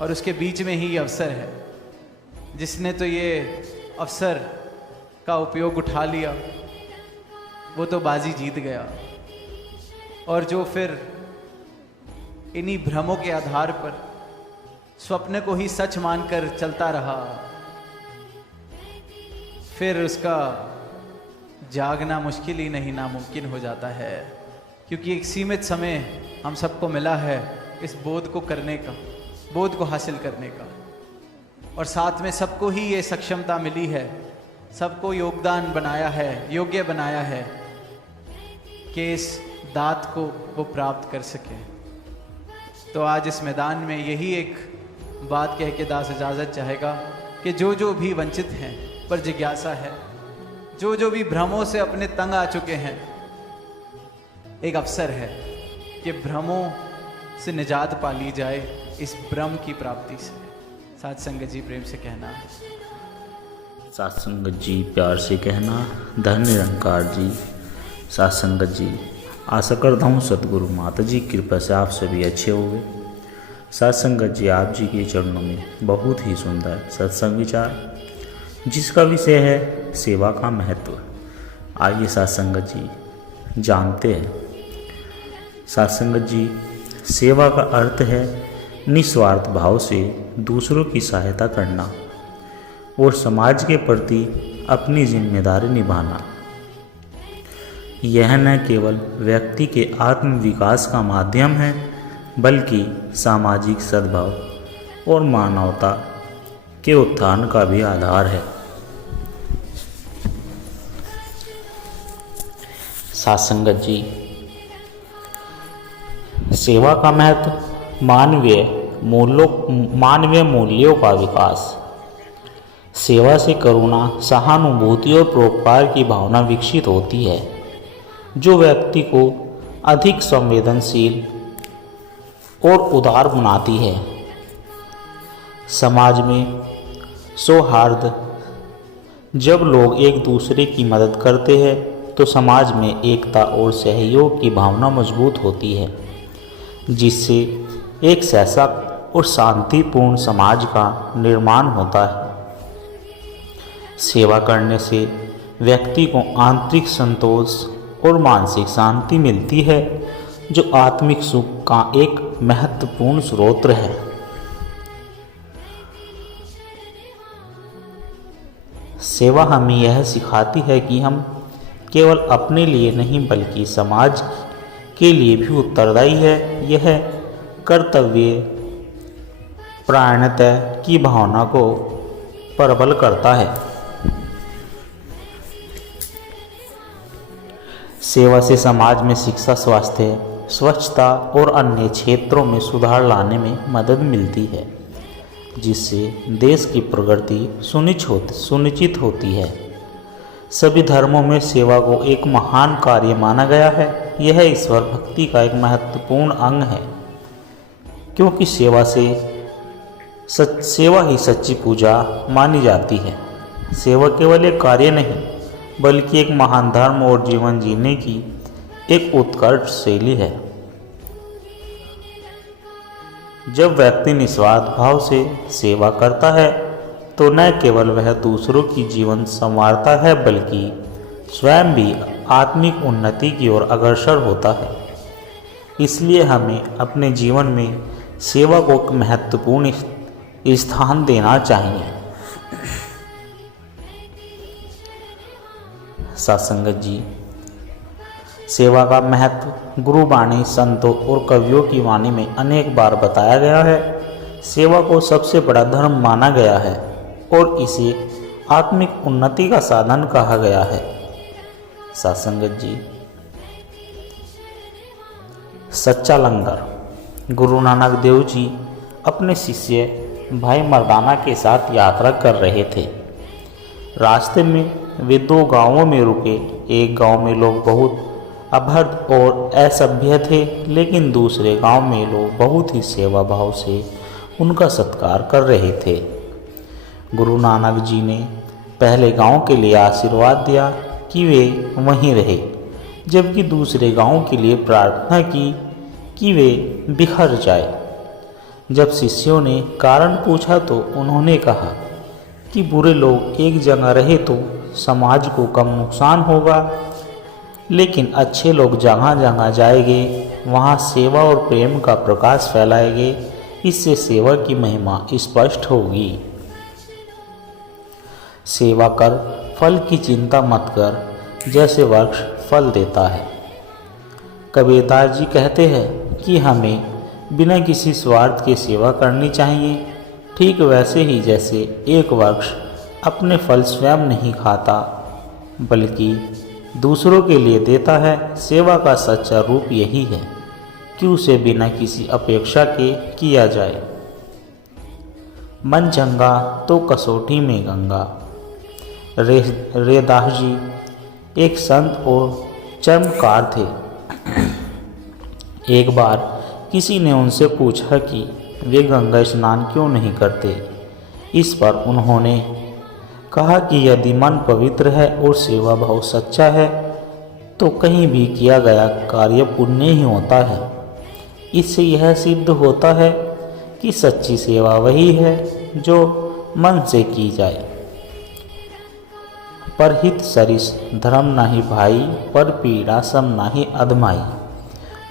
और उसके बीच में ही ये अवसर है। जिसने तो ये अवसर का उपयोग उठा लिया वो तो बाजी जीत गया। और जो फिर इन्हीं भ्रमों के आधार पर स्वप्न को ही सच मानकर चलता रहा, फिर उसका जागना मुश्किल ही नहीं नामुमकिन हो जाता है। क्योंकि एक सीमित समय हम सबको मिला है इस बोध को करने का, बोध को हासिल करने का, और साथ में सबको ही ये सक्षमता मिली है, सबको योगदान बनाया है, योग्य बनाया है कि इस दात को वो प्राप्त कर सके। तो आज इस मैदान में यही एक बात कह के दास इजाज़त चाहेगा कि जो भी वंचित हैं पर जिज्ञासा है, जो भी भ्रमों से अपने तंग आ चुके हैं, एक अवसर है कि भ्रमों से निजात पा ली जाए इस ब्रह्म की प्राप्ति से। साथ संगत जी प्रेम से कहना, साथ संगत जी प्यार से कहना, धन निरंकार जी। साथ संगत जी आशा करता हूँ सतगुरु माता जी की कृपा से आप सभी अच्छे होंगे। साथ संगत जी आप जी के चरणों में बहुत ही सुंदर सत्संग विचार, जिसका विषय है सेवा का महत्व। आइए साथ संगत जी जानते हैं। साथ संगत जी, सेवा का अर्थ है निस्वार्थ भाव से दूसरों की सहायता करना और समाज के प्रति अपनी जिम्मेदारी निभाना। यह न केवल व्यक्ति के आत्म विकास का माध्यम है, बल्कि सामाजिक सद्भाव और मानवता के उत्थान का भी आधार है। साथ संगत जी, सेवा का महत्व मानवीय मूल्यों का विकास। सेवा से करुणा, सहानुभूति और परोपकार की भावना विकसित होती है, जो व्यक्ति को अधिक संवेदनशील और उदार बनाती है। समाज में सौहार्द, जब लोग एक दूसरे की मदद करते हैं तो समाज में एकता और सहयोग की भावना मजबूत होती है, जिससे एक सशक्त और शांतिपूर्ण समाज का निर्माण होता है। सेवा करने से व्यक्ति को आंतरिक संतोष और मानसिक शांति मिलती है, जो आत्मिक सुख का एक महत्वपूर्ण स्रोत है। सेवा हमें यह सिखाती है कि हम केवल अपने लिए नहीं बल्कि समाज के लिए भी उत्तरदायी है। यह कर्तव्य परायणता की भावना को प्रबल करता है। सेवा से समाज में शिक्षा, स्वास्थ्य, स्वच्छता और अन्य क्षेत्रों में सुधार लाने में मदद मिलती है, जिससे देश की प्रगति सुनिश्चित होती है। सभी धर्मों में सेवा को एक महान कार्य माना गया है। यह ईश्वर भक्ति का एक महत्वपूर्ण अंग है, क्योंकि सेवा ही सच्ची पूजा मानी जाती है। सेवा केवल एक कार्य नहीं, बल्कि एक महान धर्म और जीवन जीने की एक उत्कृष्ट शैली है। जब व्यक्ति निस्वार्थ भाव से सेवा करता है तो न केवल वह दूसरों की जीवन संवारता है, बल्कि स्वयं भी आत्मिक उन्नति की ओर अग्रसर होता है। इसलिए हमें अपने जीवन में सेवा को एक महत्वपूर्ण स्थान देना चाहिए। सत्संगत जी, सेवा का महत्व गुरुवाणी, संतों और कवियों की वाणी में अनेक बार बताया गया है। सेवा को सबसे बड़ा धर्म माना गया है और इसे आत्मिक उन्नति का साधन कहा गया है। सत्संगत जी, सच्चा लंगर। गुरु नानक देव जी अपने शिष्य भाई मर्दाना के साथ यात्रा कर रहे थे। रास्ते में वे 2 गांवों में रुके। एक गांव में लोग बहुत अभद्र और असभ्य थे, लेकिन दूसरे गांव में लोग बहुत ही सेवा भाव से उनका सत्कार कर रहे थे। गुरु नानक जी ने पहले गांव के लिए आशीर्वाद दिया कि वे वहीं रहे, जबकि दूसरे गांव के लिए प्रार्थना की कि वे बिखर जाए। जब शिष्यों ने कारण पूछा तो उन्होंने कहा कि बुरे लोग एक जगह रहे तो समाज को कम नुकसान होगा, लेकिन अच्छे लोग जहाँ जहाँ जाएंगे वहाँ सेवा और प्रेम का प्रकाश फैलाएंगे। इससे सेवा की महिमा स्पष्ट होगी। सेवा कर, फल की चिंता मत कर, जैसे वृक्ष फल देता है। कबीरदास जी कहते हैं कि हमें बिना किसी स्वार्थ के सेवा करनी चाहिए, ठीक वैसे ही जैसे एक वृक्ष अपने फल स्वयं नहीं खाता बल्कि दूसरों के लिए देता है। सेवा का सच्चा रूप यही है कि उसे बिना किसी अपेक्षा के किया जाए। मन चंगा तो कसौटी में गंगा। रेदास जी एक संत और चर्मकार थे। एक बार किसी ने उनसे पूछा कि वे गंगा स्नान क्यों नहीं करते। इस पर उन्होंने कहा कि यदि मन पवित्र है और सेवा भाव सच्चा है तो कहीं भी किया गया कार्य पुण्य ही होता है। इससे यह सिद्ध होता है कि सच्ची सेवा वही है जो मन से की जाए। परहित सरिस धर्म नाही भाई, पर पीड़ा सम नाही अधमाई।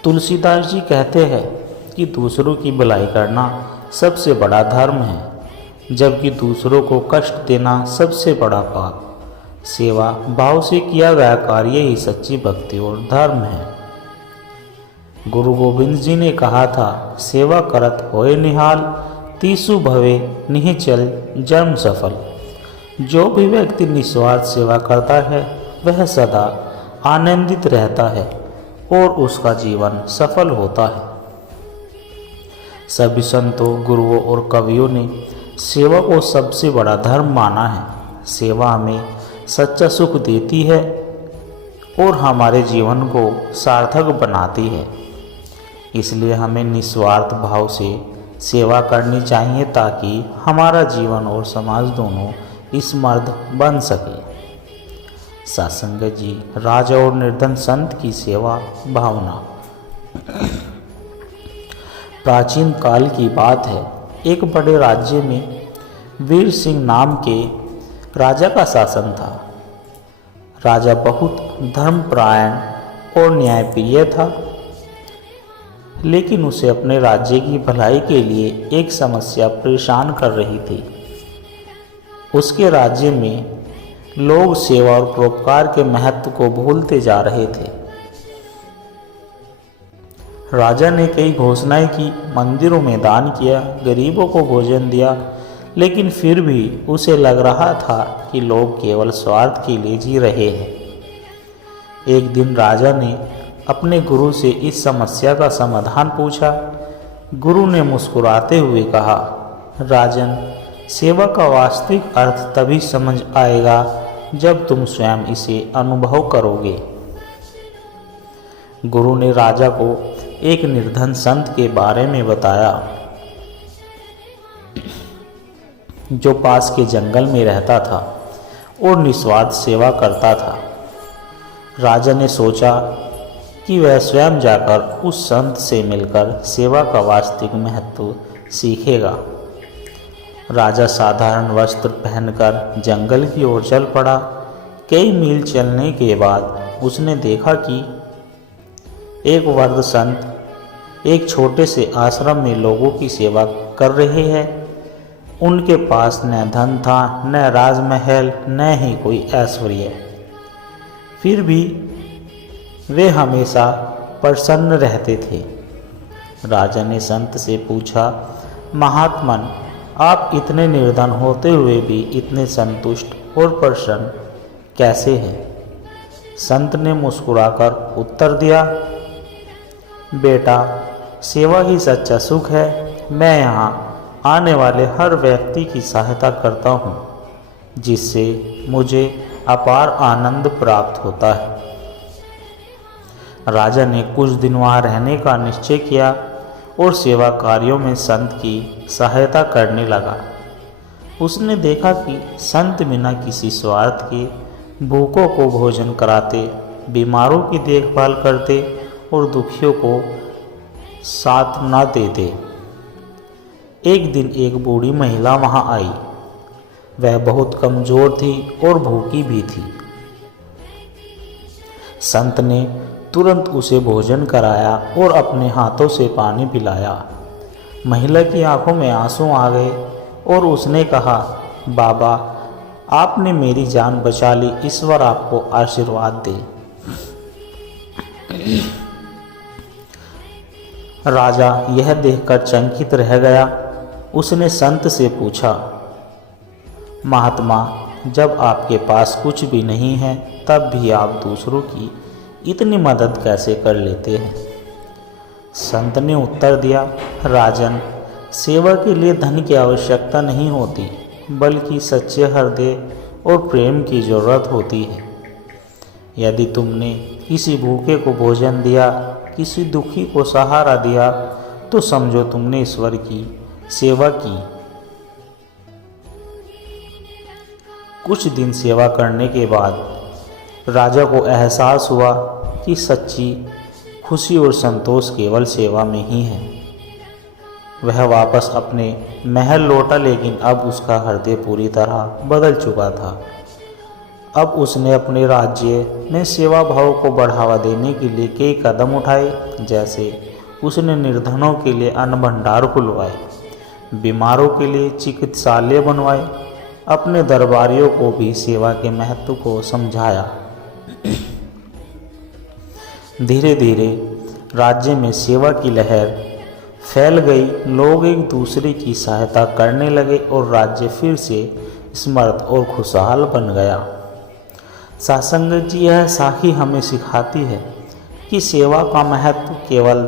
तुलसीदास जी कहते हैं कि दूसरों की भलाई करना सबसे बड़ा धर्म है, जबकि दूसरों को कष्ट देना सबसे बड़ा पाप। सेवा भाव से किया गया कार्य ही सच्ची भक्ति और धर्म है। गुरु गोविंद जी ने कहा था, सेवा करत होए निहाल, तीसु भवे निश्चल जन्म सफल। जो भी व्यक्ति निस्वार्थ सेवा करता है वह सदा आनंदित रहता है और उसका जीवन सफल होता है। सभी संतों, गुरुओं और कवियों ने सेवा को सबसे बड़ा धर्म माना है। सेवा हमें सच्चा सुख देती है और हमारे जीवन को सार्थक बनाती है। इसलिए हमें निस्वार्थ भाव से सेवा करनी चाहिए ताकि हमारा जीवन और समाज दोनों समृद्ध बन सके। सत्संग जी, राजा और निर्धन संत की सेवा भावना। प्राचीन काल की बात है। एक बड़े राज्य में वीर सिंह नाम के राजा का शासन था। राजा बहुत धर्मपरायण और न्यायप्रिय था, लेकिन उसे अपने राज्य की भलाई के लिए एक समस्या परेशान कर रही थी। उसके राज्य में लोग सेवा और परोपकार के महत्व को भूलते जा रहे थे। राजा ने कई घोषणाएं की, मंदिरों में दान किया, गरीबों को भोजन दिया, लेकिन फिर भी उसे लग रहा था कि लोग केवल स्वार्थ के लिए जी रहे हैं। एक दिन राजा ने अपने गुरु से इस समस्या का समाधान पूछा। गुरु ने मुस्कुराते हुए कहा, राजन, सेवा का वास्तविक अर्थ तभी समझ आएगा जब तुम स्वयं इसे अनुभव करोगे। गुरु ने राजा को एक निर्धन संत के बारे में बताया जो पास के जंगल में रहता था और निस्वार्थ सेवा करता था। राजा ने सोचा कि वह स्वयं जाकर उस संत से मिलकर सेवा का वास्तविक महत्व सीखेगा। राजा साधारण वस्त्र पहनकर जंगल की ओर चल पड़ा। कई मील चलने के बाद उसने देखा कि एक वृद्ध संत एक छोटे से आश्रम में लोगों की सेवा कर रहे हैं। उनके पास न धन था, न राजमहल, न ही कोई ऐश्वर्य। फिर भी वे हमेशा प्रसन्न रहते थे। राजा ने संत से पूछा, महात्मन, आप इतने निर्धन होते हुए भी इतने संतुष्ट और प्रसन्न कैसे हैं? संत ने मुस्कुराकर उत्तर दिया, बेटा, सेवा ही सच्चा सुख है। मैं यहाँ आने वाले हर व्यक्ति की सहायता करता हूँ, जिससे मुझे अपार आनंद प्राप्त होता है। राजा ने कुछ दिन वहाँ रहने का निश्चय किया और सेवा कार्यों में संत की सहायता करने लगा। उसने देखा कि संत बिना किसी स्वार्थ के भूखों को भोजन कराते, बीमारों की देखभाल करते और दुखियों को साथ न देते। एक दिन एक बूढ़ी महिला वहाँ आई। वह बहुत कमजोर थी और भूखी भी थी। संत ने तुरंत उसे भोजन कराया और अपने हाथों से पानी पिलाया। महिला की आंखों में आंसू आ गए और उसने कहा, बाबा, आपने मेरी जान बचा ली, ईश्वर आपको आशीर्वाद दे। राजा यह देखकर चकित रह गया। उसने संत से पूछा, महात्मा, जब आपके पास कुछ भी नहीं है तब भी आप दूसरों की इतनी मदद कैसे कर लेते हैं? संत ने उत्तर दिया, राजन, सेवा के लिए धन की आवश्यकता नहीं होती, बल्कि सच्चे हृदय और प्रेम की जरूरत होती है। यदि तुमने किसी भूखे को भोजन दिया, किसी दुखी को सहारा दिया, तो समझो तुमने ईश्वर की सेवा की। कुछ दिन सेवा करने के बाद राजा को एहसास हुआ कि सच्ची खुशी और संतोष केवल सेवा में ही है। वह वापस अपने महल लौटा, लेकिन अब उसका हृदय पूरी तरह बदल चुका था। अब उसने अपने राज्य में सेवा भाव को बढ़ावा देने के लिए कई कदम उठाए, जैसे उसने निर्धनों के लिए अन्न भंडार खुलवाए, बीमारों के लिए चिकित्सालय बनवाए, अपने दरबारियों को भी सेवा के महत्व को समझाया। धीरे धीरे राज्य में सेवा की लहर फैल गई। लोग एक दूसरे की सहायता करने लगे और राज्य फिर से समृद्ध और खुशहाल बन गया। सासंगत जी, यह साखी हमें सिखाती है कि सेवा का महत्व केवल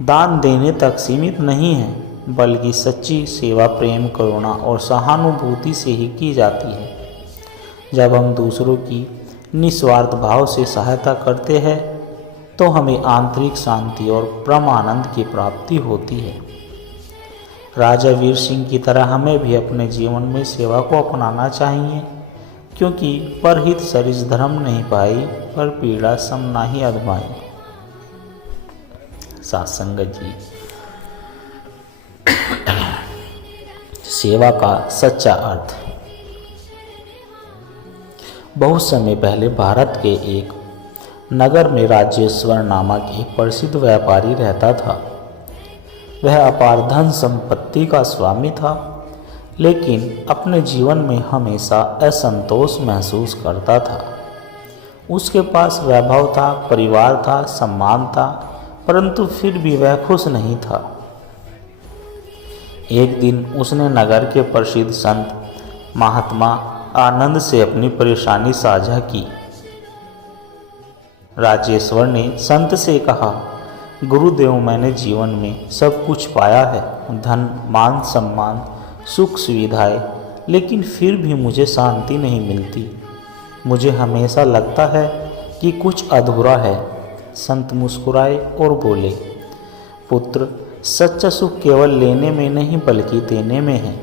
दान देने तक सीमित नहीं है, बल्कि सच्ची सेवा प्रेम, करुणा और सहानुभूति से ही की जाती है। जब हम दूसरों की निस्वार्थ भाव से सहायता करते हैं तो हमें आंतरिक शांति और परम आनंद की प्राप्ति होती है। राजा वीर सिंह की तरह हमें भी अपने जीवन में सेवा को अपनाना चाहिए, क्योंकि परहित सरिस धर्म नहीं पाई, पर पीड़ा सम नाही अधमाई। सत्संगत जी, सेवा का सच्चा अर्थ। बहुत समय पहले भारत के एक नगर में राजेश्वर नामक एक प्रसिद्ध व्यापारी रहता था। वह अपार धन संपत्ति का स्वामी था, लेकिन अपने जीवन में हमेशा असंतोष महसूस करता था। उसके पास वैभव था, परिवार था, सम्मान था, परंतु फिर भी वह खुश नहीं था। एक दिन उसने नगर के प्रसिद्ध संत महात्मा आनंद से अपनी परेशानी साझा की। राजेश्वर ने संत से कहा, गुरुदेव, मैंने जीवन में सब कुछ पाया है, धन, मान, सम्मान, सुख सुविधाएं, लेकिन फिर भी मुझे शांति नहीं मिलती। मुझे हमेशा लगता है कि कुछ अधूरा है। संत मुस्कुराए और बोले, पुत्र, सच्चा सुख केवल लेने में नहीं बल्कि देने में है।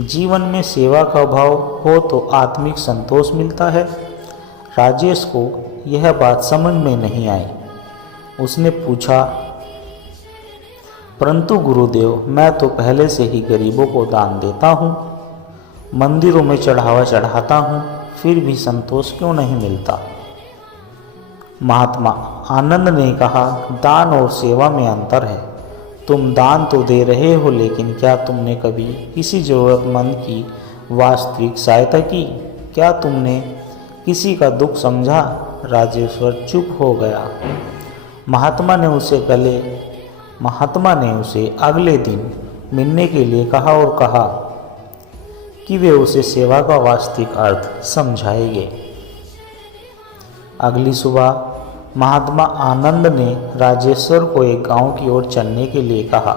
जीवन में सेवा का भाव हो तो आत्मिक संतोष मिलता है। राजेश को यह बात समझ में नहीं आई। उसने पूछा, परंतु गुरुदेव, मैं तो पहले से ही गरीबों को दान देता हूँ, मंदिरों में चढ़ावा चढ़ाता हूँ, फिर भी संतोष क्यों नहीं मिलता? महात्मा आनंद ने कहा, दान और सेवा में अंतर है। तुम दान तो दे रहे हो, लेकिन क्या तुमने कभी किसी ज़रूरतमंद की वास्तविक सहायता की? क्या तुमने किसी का दुख समझा? राजेश्वर चुप हो गया। महात्मा ने उसे अगले दिन मिलने के लिए कहा और कहा कि वे उसे सेवा का वास्तविक अर्थ समझाएंगे। अगली सुबह महात्मा आनंद ने राजेश्वर को एक गांव की ओर चलने के लिए कहा।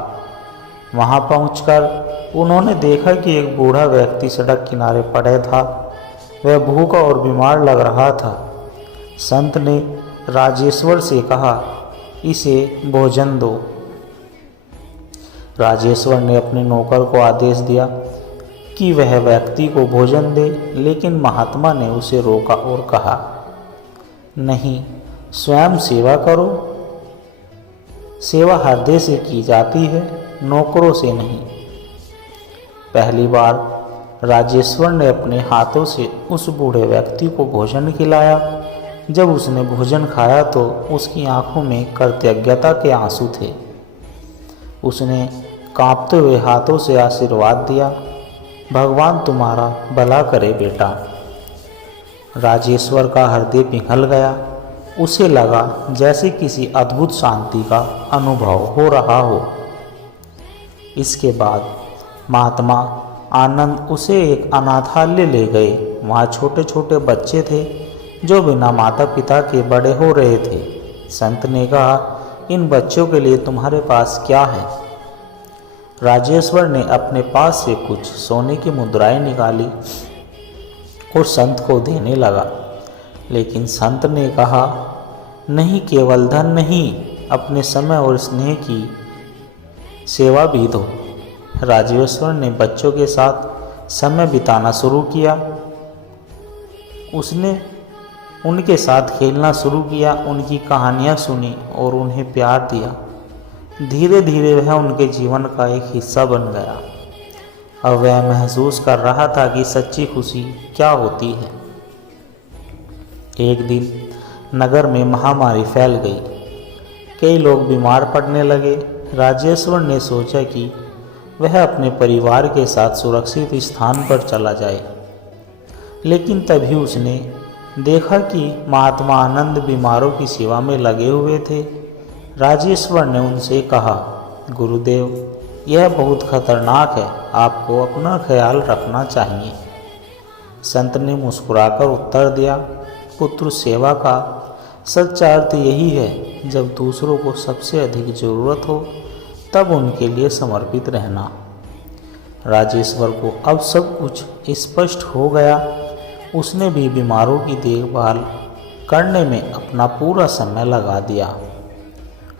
वहां पहुंचकर उन्होंने देखा कि एक बूढ़ा व्यक्ति सड़क किनारे पड़ा था। वह भूखा और बीमार लग रहा था। संत ने राजेश्वर से कहा, इसे भोजन दो। राजेश्वर ने अपने नौकर को आदेश दिया कि वह व्यक्ति को भोजन दे, लेकिन महात्मा ने उसे रोका और कहा, नहीं, स्वयं सेवा करो। सेवा हृदय से की जाती है, नौकरों से नहीं। पहली बार राजेश्वर ने अपने हाथों से उस बूढ़े व्यक्ति को भोजन खिलाया, जब उसने भोजन खाया तो उसकी आंखों में कृतज्ञता के आंसू थे। उसने कांपते हुए हाथों से आशीर्वाद दिया, भगवान तुम्हारा भला करे बेटा। राजेश्वर का हृदय पिघल गया। उसे लगा जैसे किसी अद्भुत शांति का अनुभव हो रहा हो। इसके बाद महात्मा आनंद उसे एक अनाथालय ले गए। वहाँ छोटे छोटे बच्चे थे जो बिना माता पिता के बड़े हो रहे थे। संत ने कहा, इन बच्चों के लिए तुम्हारे पास क्या है? राजेश्वर ने अपने पास से कुछ सोने की मुद्राएं निकाली और संत को देने लगा। लेकिन संत ने कहा, नहीं, केवल धन नहीं, अपने समय और स्नेह की सेवा भी दो। राजेश्वर ने बच्चों के साथ समय बिताना शुरू किया। उसने उनके साथ खेलना शुरू किया, उनकी कहानियाँ सुनी और उन्हें प्यार दिया। धीरे धीरे वह उनके जीवन का एक हिस्सा बन गया। अब वह महसूस कर रहा था कि सच्ची खुशी क्या होती है। एक दिन नगर में महामारी फैल गई। कई लोग बीमार पड़ने लगे। राजेश्वर ने सोचा कि वह अपने परिवार के साथ सुरक्षित स्थान पर चला जाए। लेकिन तभी उसने देखा कि महात्मा आनंद बीमारों की सेवा में लगे हुए थे। राजेश्वर ने उनसे कहा, गुरुदेव, यह बहुत खतरनाक है, आपको अपना ख्याल रखना चाहिए। संत ने मुस्कुराकर उत्तर दिया, पुत्र, सेवा का सच्चा अर्थ यही है, जब दूसरों को सबसे अधिक ज़रूरत हो तब उनके लिए समर्पित रहना। राजेश्वर को अब सब कुछ स्पष्ट हो गया। उसने भी बीमारों की देखभाल करने में अपना पूरा समय लगा दिया।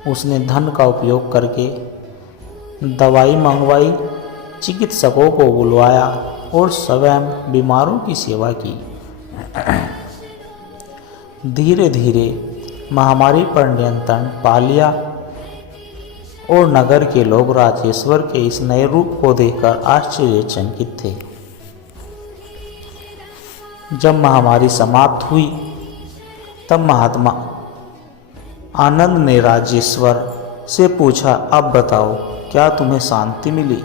उसने धन का उपयोग करके दवाई मंगवाई, चिकित्सकों को बुलवाया और स्वयं बीमारों की सेवा की। धीरे धीरे महामारी पर नियंत्रण पा लिया और नगर के लोग राजेश्वर के इस नए रूप को देखकर आश्चर्यचकित थे। जब महामारी समाप्त हुई तब महात्मा आनंद ने राजेश्वर से पूछा, अब बताओ, क्या तुम्हें शांति मिली?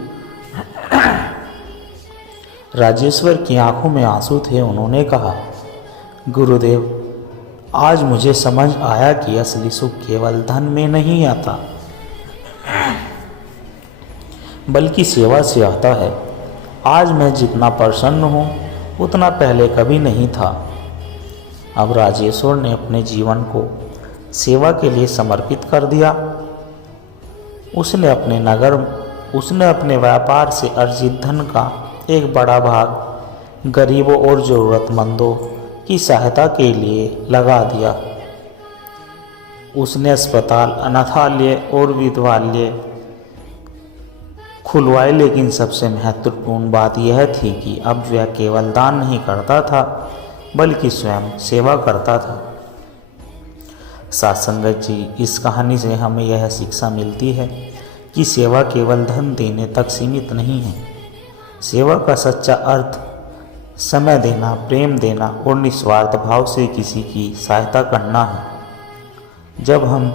राजेश्वर की आंखों में आंसू थे। उन्होंने कहा, गुरुदेव, आज मुझे समझ आया कि असली सुख केवल धन में नहीं आता, बल्कि सेवा से आता है। आज मैं जितना प्रसन्न हूँ उतना पहले कभी नहीं था। अब राजेश्वर ने अपने जीवन को सेवा के लिए समर्पित कर दिया। उसने अपने व्यापार से अर्जित धन का एक बड़ा भाग गरीबों और ज़रूरतमंदों की सहायता के लिए लगा दिया। उसने अस्पताल, अनाथालय और विधवालय खुलवाए। लेकिन सबसे महत्वपूर्ण बात यह थी कि अब वह केवल दान नहीं करता था, बल्कि स्वयं सेवा करता था। सत्संगत जी, इस कहानी से हमें यह शिक्षा मिलती है कि सेवा केवल धन देने तक सीमित नहीं है। सेवा का सच्चा अर्थ समय देना, प्रेम देना और निस्वार्थ भाव से किसी की सहायता करना है। जब हम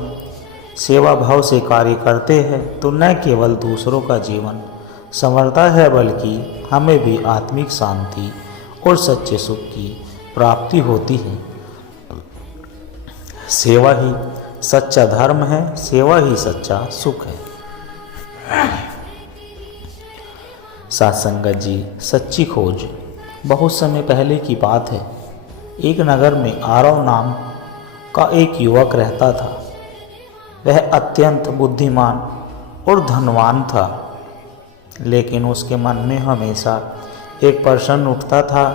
सेवा भाव से कार्य करते हैं तो न केवल दूसरों का जीवन संवरता है, बल्कि हमें भी आत्मिक शांति और सच्चे सुख की प्राप्ति होती है। सेवा ही सच्चा धर्म है, सेवा ही सच्चा सुख है। सत्संगत जी, सच्ची खोज। बहुत समय पहले की बात है। एक नगर में आरव नाम का एक युवक रहता था। वह अत्यंत बुद्धिमान और धनवान था, लेकिन उसके मन में हमेशा एक प्रश्न उठता था,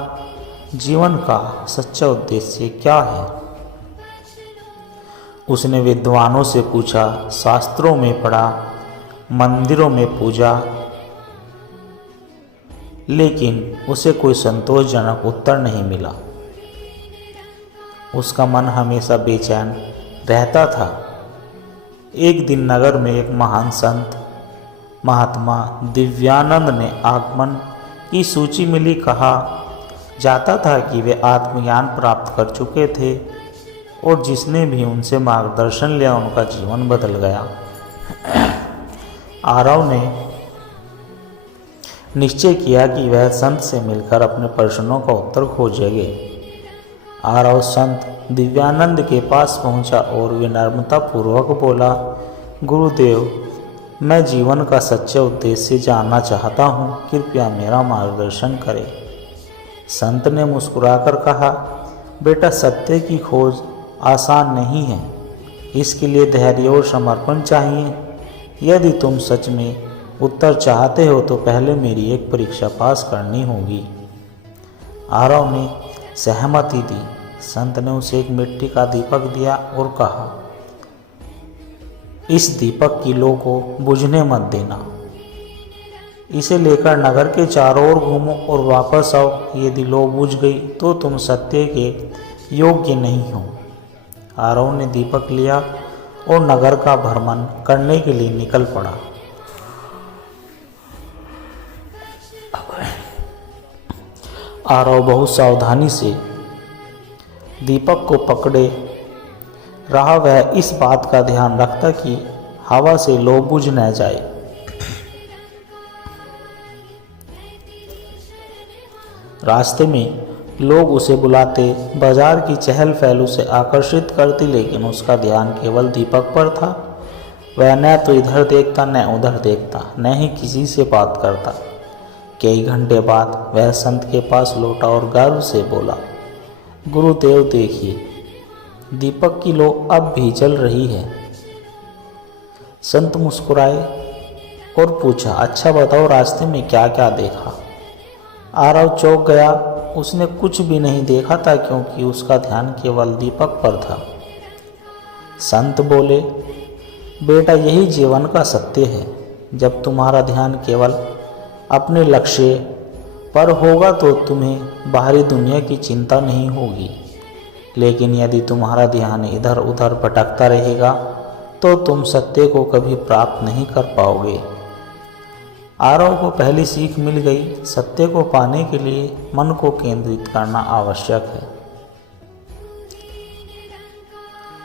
जीवन का सच्चा उद्देश्य क्या है? उसने विद्वानों से पूछा, शास्त्रों में पढ़ा, मंदिरों में पूजा, लेकिन उसे कोई संतोषजनक उत्तर नहीं मिला। उसका मन हमेशा बेचैन रहता था। एक दिन नगर में एक महान संत महात्मा दिव्यानंद ने आगमन की सूची मिली। कहा जाता था कि वे आत्मज्ञान प्राप्त कर चुके थे और जिसने भी उनसे मार्गदर्शन लिया उनका जीवन बदल गया। आरव ने निश्चय किया कि वह संत से मिलकर अपने प्रश्नों का उत्तर खोजेंगे। आरव संत दिव्यानंद के पास पहुंचा और विनम्रता पूर्वक बोला, गुरुदेव, मैं जीवन का सच्चा उद्देश्य जानना चाहता हूँ, कृपया मेरा मार्गदर्शन करें। संत ने मुस्कुराकर कहा, बेटा, सत्य की खोज आसान नहीं है, इसके लिए धैर्य और समर्पण चाहिए। यदि तुम सच में उत्तर चाहते हो तो पहले मेरी एक परीक्षा पास करनी होगी। आरव ने सहमति दी। संत ने उसे एक मिट्टी का दीपक दिया और कहा, इस दीपक की लौ को बुझने मत देना। इसे लेकर नगर के चारों ओर घूमो और वापस आओ। यदि लौ बुझ गई तो तुम सत्य के योग्य नहीं हो। आरव ने दीपक लिया और नगर का भ्रमण करने के लिए निकल पड़ा। आरव बहुत सावधानी से दीपक को पकड़े रहा। वह इस बात का ध्यान रखता कि हवा से लौ बुझ न जाए। रास्ते में लोग उसे बुलाते, बाजार की चहल पहल उसे आकर्षित करती, लेकिन उसका ध्यान केवल दीपक पर था। वह न तो इधर देखता न उधर देखता, न ही किसी से बात करता। कई घंटे बाद वह संत के पास लौटा और गर्व से बोला, गुरुदेव, देखिए, दीपक की लौ अब भी जल रही है। संत मुस्कुराए और पूछा, अच्छा बताओ, रास्ते में क्या क्या देखा? आरव चौंक गया। उसने कुछ भी नहीं देखा था, क्योंकि उसका ध्यान केवल दीपक पर था। संत बोले, बेटा, यही जीवन का सत्य है। जब तुम्हारा ध्यान केवल अपने लक्ष्य पर होगा तो तुम्हें बाहरी दुनिया की चिंता नहीं होगी, लेकिन यदि तुम्हारा ध्यान इधर उधर भटकता रहेगा तो तुम सत्य को कभी प्राप्त नहीं कर पाओगे। आरव को पहली सीख मिल गई, सत्य को पाने के लिए मन को केंद्रित करना आवश्यक है।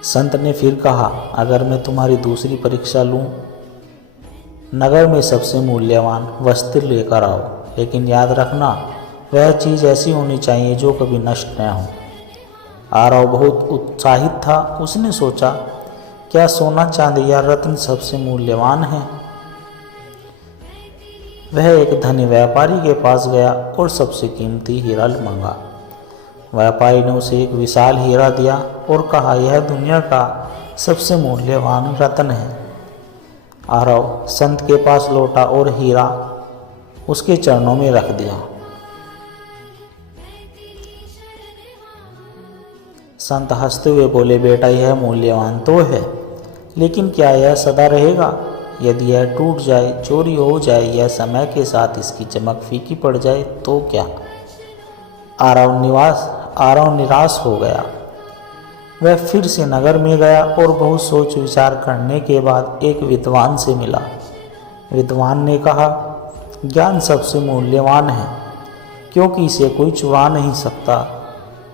संत ने फिर कहा, अगर मैं तुम्हारी दूसरी परीक्षा लूं, नगर में सबसे मूल्यवान वस्त्र लेकर आओ, लेकिन याद रखना, वह चीज़ ऐसी होनी चाहिए जो कभी नष्ट न हो। आरव बहुत उत्साहित था। उसने सोचा, क्या सोना, चांदी या रत्न सबसे मूल्यवान है? वह एक धनी व्यापारी के पास गया और सबसे कीमती हीरा मांगा। व्यापारी ने उसे एक विशाल हीरा दिया और कहा, यह दुनिया का सबसे मूल्यवान रत्न है। आरव संत के पास लौटा और हीरा उसके चरणों में रख दिया। संत हंसते हुए बोले, बेटा, यह मूल्यवान तो है, लेकिन क्या यह सदा रहेगा? यदि यह टूट जाए, चोरी हो जाए या समय के साथ इसकी चमक फीकी पड़ जाए तो क्या? आरव निराश हो गया। वह फिर से नगर में गया और बहुत सोच विचार करने के बाद एक विद्वान से मिला। विद्वान ने कहा, ज्ञान सबसे मूल्यवान है, क्योंकि इसे कोई चुरा नहीं सकता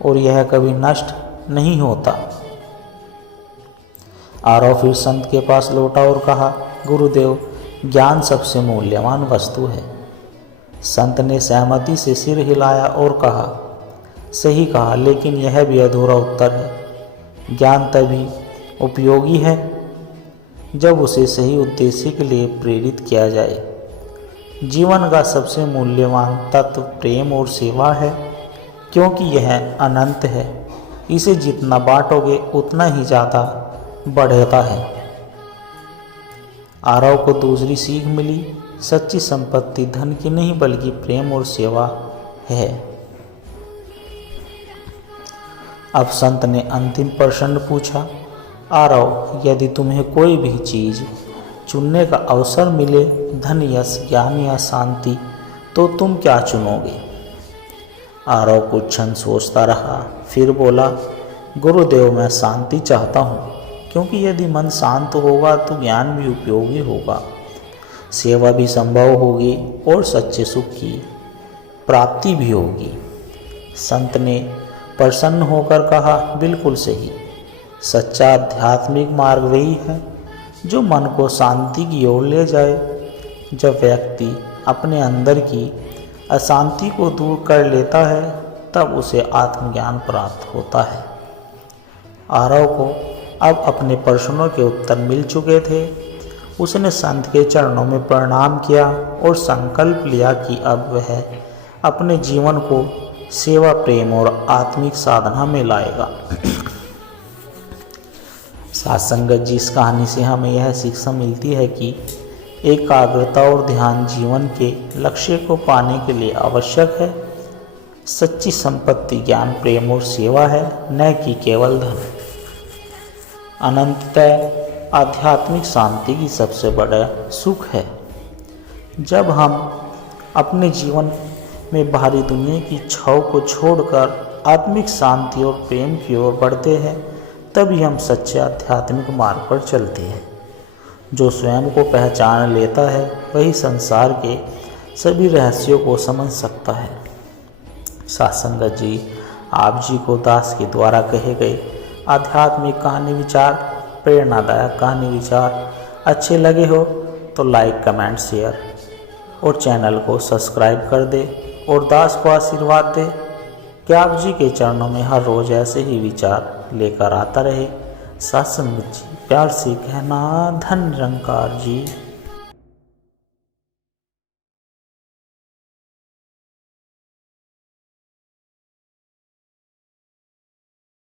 और यह कभी नष्ट नहीं होता। आरव फिर संत के पास लौटा और कहा, गुरुदेव, ज्ञान सबसे मूल्यवान वस्तु है। संत ने सहमति से सिर हिलाया और कहा, सही कहा, लेकिन यह भी अधूरा उत्तर है। ज्ञान तभी उपयोगी है जब उसे सही उद्देश्य के लिए प्रेरित किया जाए। जीवन का सबसे मूल्यवान तत्व प्रेम और सेवा है, क्योंकि यह अनंत है। इसे जितना बांटोगे उतना ही ज़्यादा बढ़ता है। आरव को दूसरी सीख मिली, सच्ची संपत्ति धन की नहीं बल्कि प्रेम और सेवा है। अब संत ने अंतिम प्रश्न पूछा, आरव, यदि तुम्हें कोई भी चीज़ चुनने का अवसर मिले, धन, यश, ज्ञान या शांति, तो तुम क्या चुनोगे? आरव कुछ क्षण सोचता रहा, फिर बोला, गुरुदेव, मैं शांति चाहता हूँ, क्योंकि यदि मन शांत होगा तो ज्ञान भी उपयोगी होगा, सेवा भी संभव होगी और सच्चे सुख की प्राप्ति भी होगी। संत ने प्रसन्न होकर कहा, बिल्कुल सही। सच्चा आध्यात्मिक मार्ग वही है जो मन को शांति की ओर ले जाए। जब व्यक्ति अपने अंदर की अशांति को दूर कर लेता है तब उसे आत्मज्ञान प्राप्त होता है। आरव को अब अपने प्रश्नों के उत्तर मिल चुके थे। उसने संत के चरणों में प्रणाम किया और संकल्प लिया कि अब वह अपने जीवन को सेवा, प्रेम और आत्मिक साधना में लाएगा। साथ संगत जी, इस कहानी से हमें यह शिक्षा मिलती है कि एकाग्रता और ध्यान जीवन के लक्ष्य को पाने के लिए आवश्यक है। सच्ची संपत्ति ज्ञान, प्रेम और सेवा है, न कि केवल धन। अनंततः आध्यात्मिक शांति की सबसे बड़ा सुख है। जब हम अपने जीवन में बाहरी दुनिया की छाव को छोड़कर आत्मिक शांति और प्रेम की ओर बढ़ते हैं, तभी हम सच्चे आध्यात्मिक मार्ग पर चलते हैं। जो स्वयं को पहचान लेता है वही संसार के सभी रहस्यों को समझ सकता है। साथ संगत जी, आप जी को दास के द्वारा कहे गए आध्यात्मिक कहानी विचार, प्रेरणादायक कहानी विचार अच्छे लगे हो तो लाइक, कमेंट, शेयर और चैनल को सब्सक्राइब कर दे और दास को आशीर्वाद दे कि आप जी के चरणों में हर रोज़ ऐसे ही विचार लेकर आता रहे। साथ संगत जी, प्यार से कहना, धन निरंकार जी।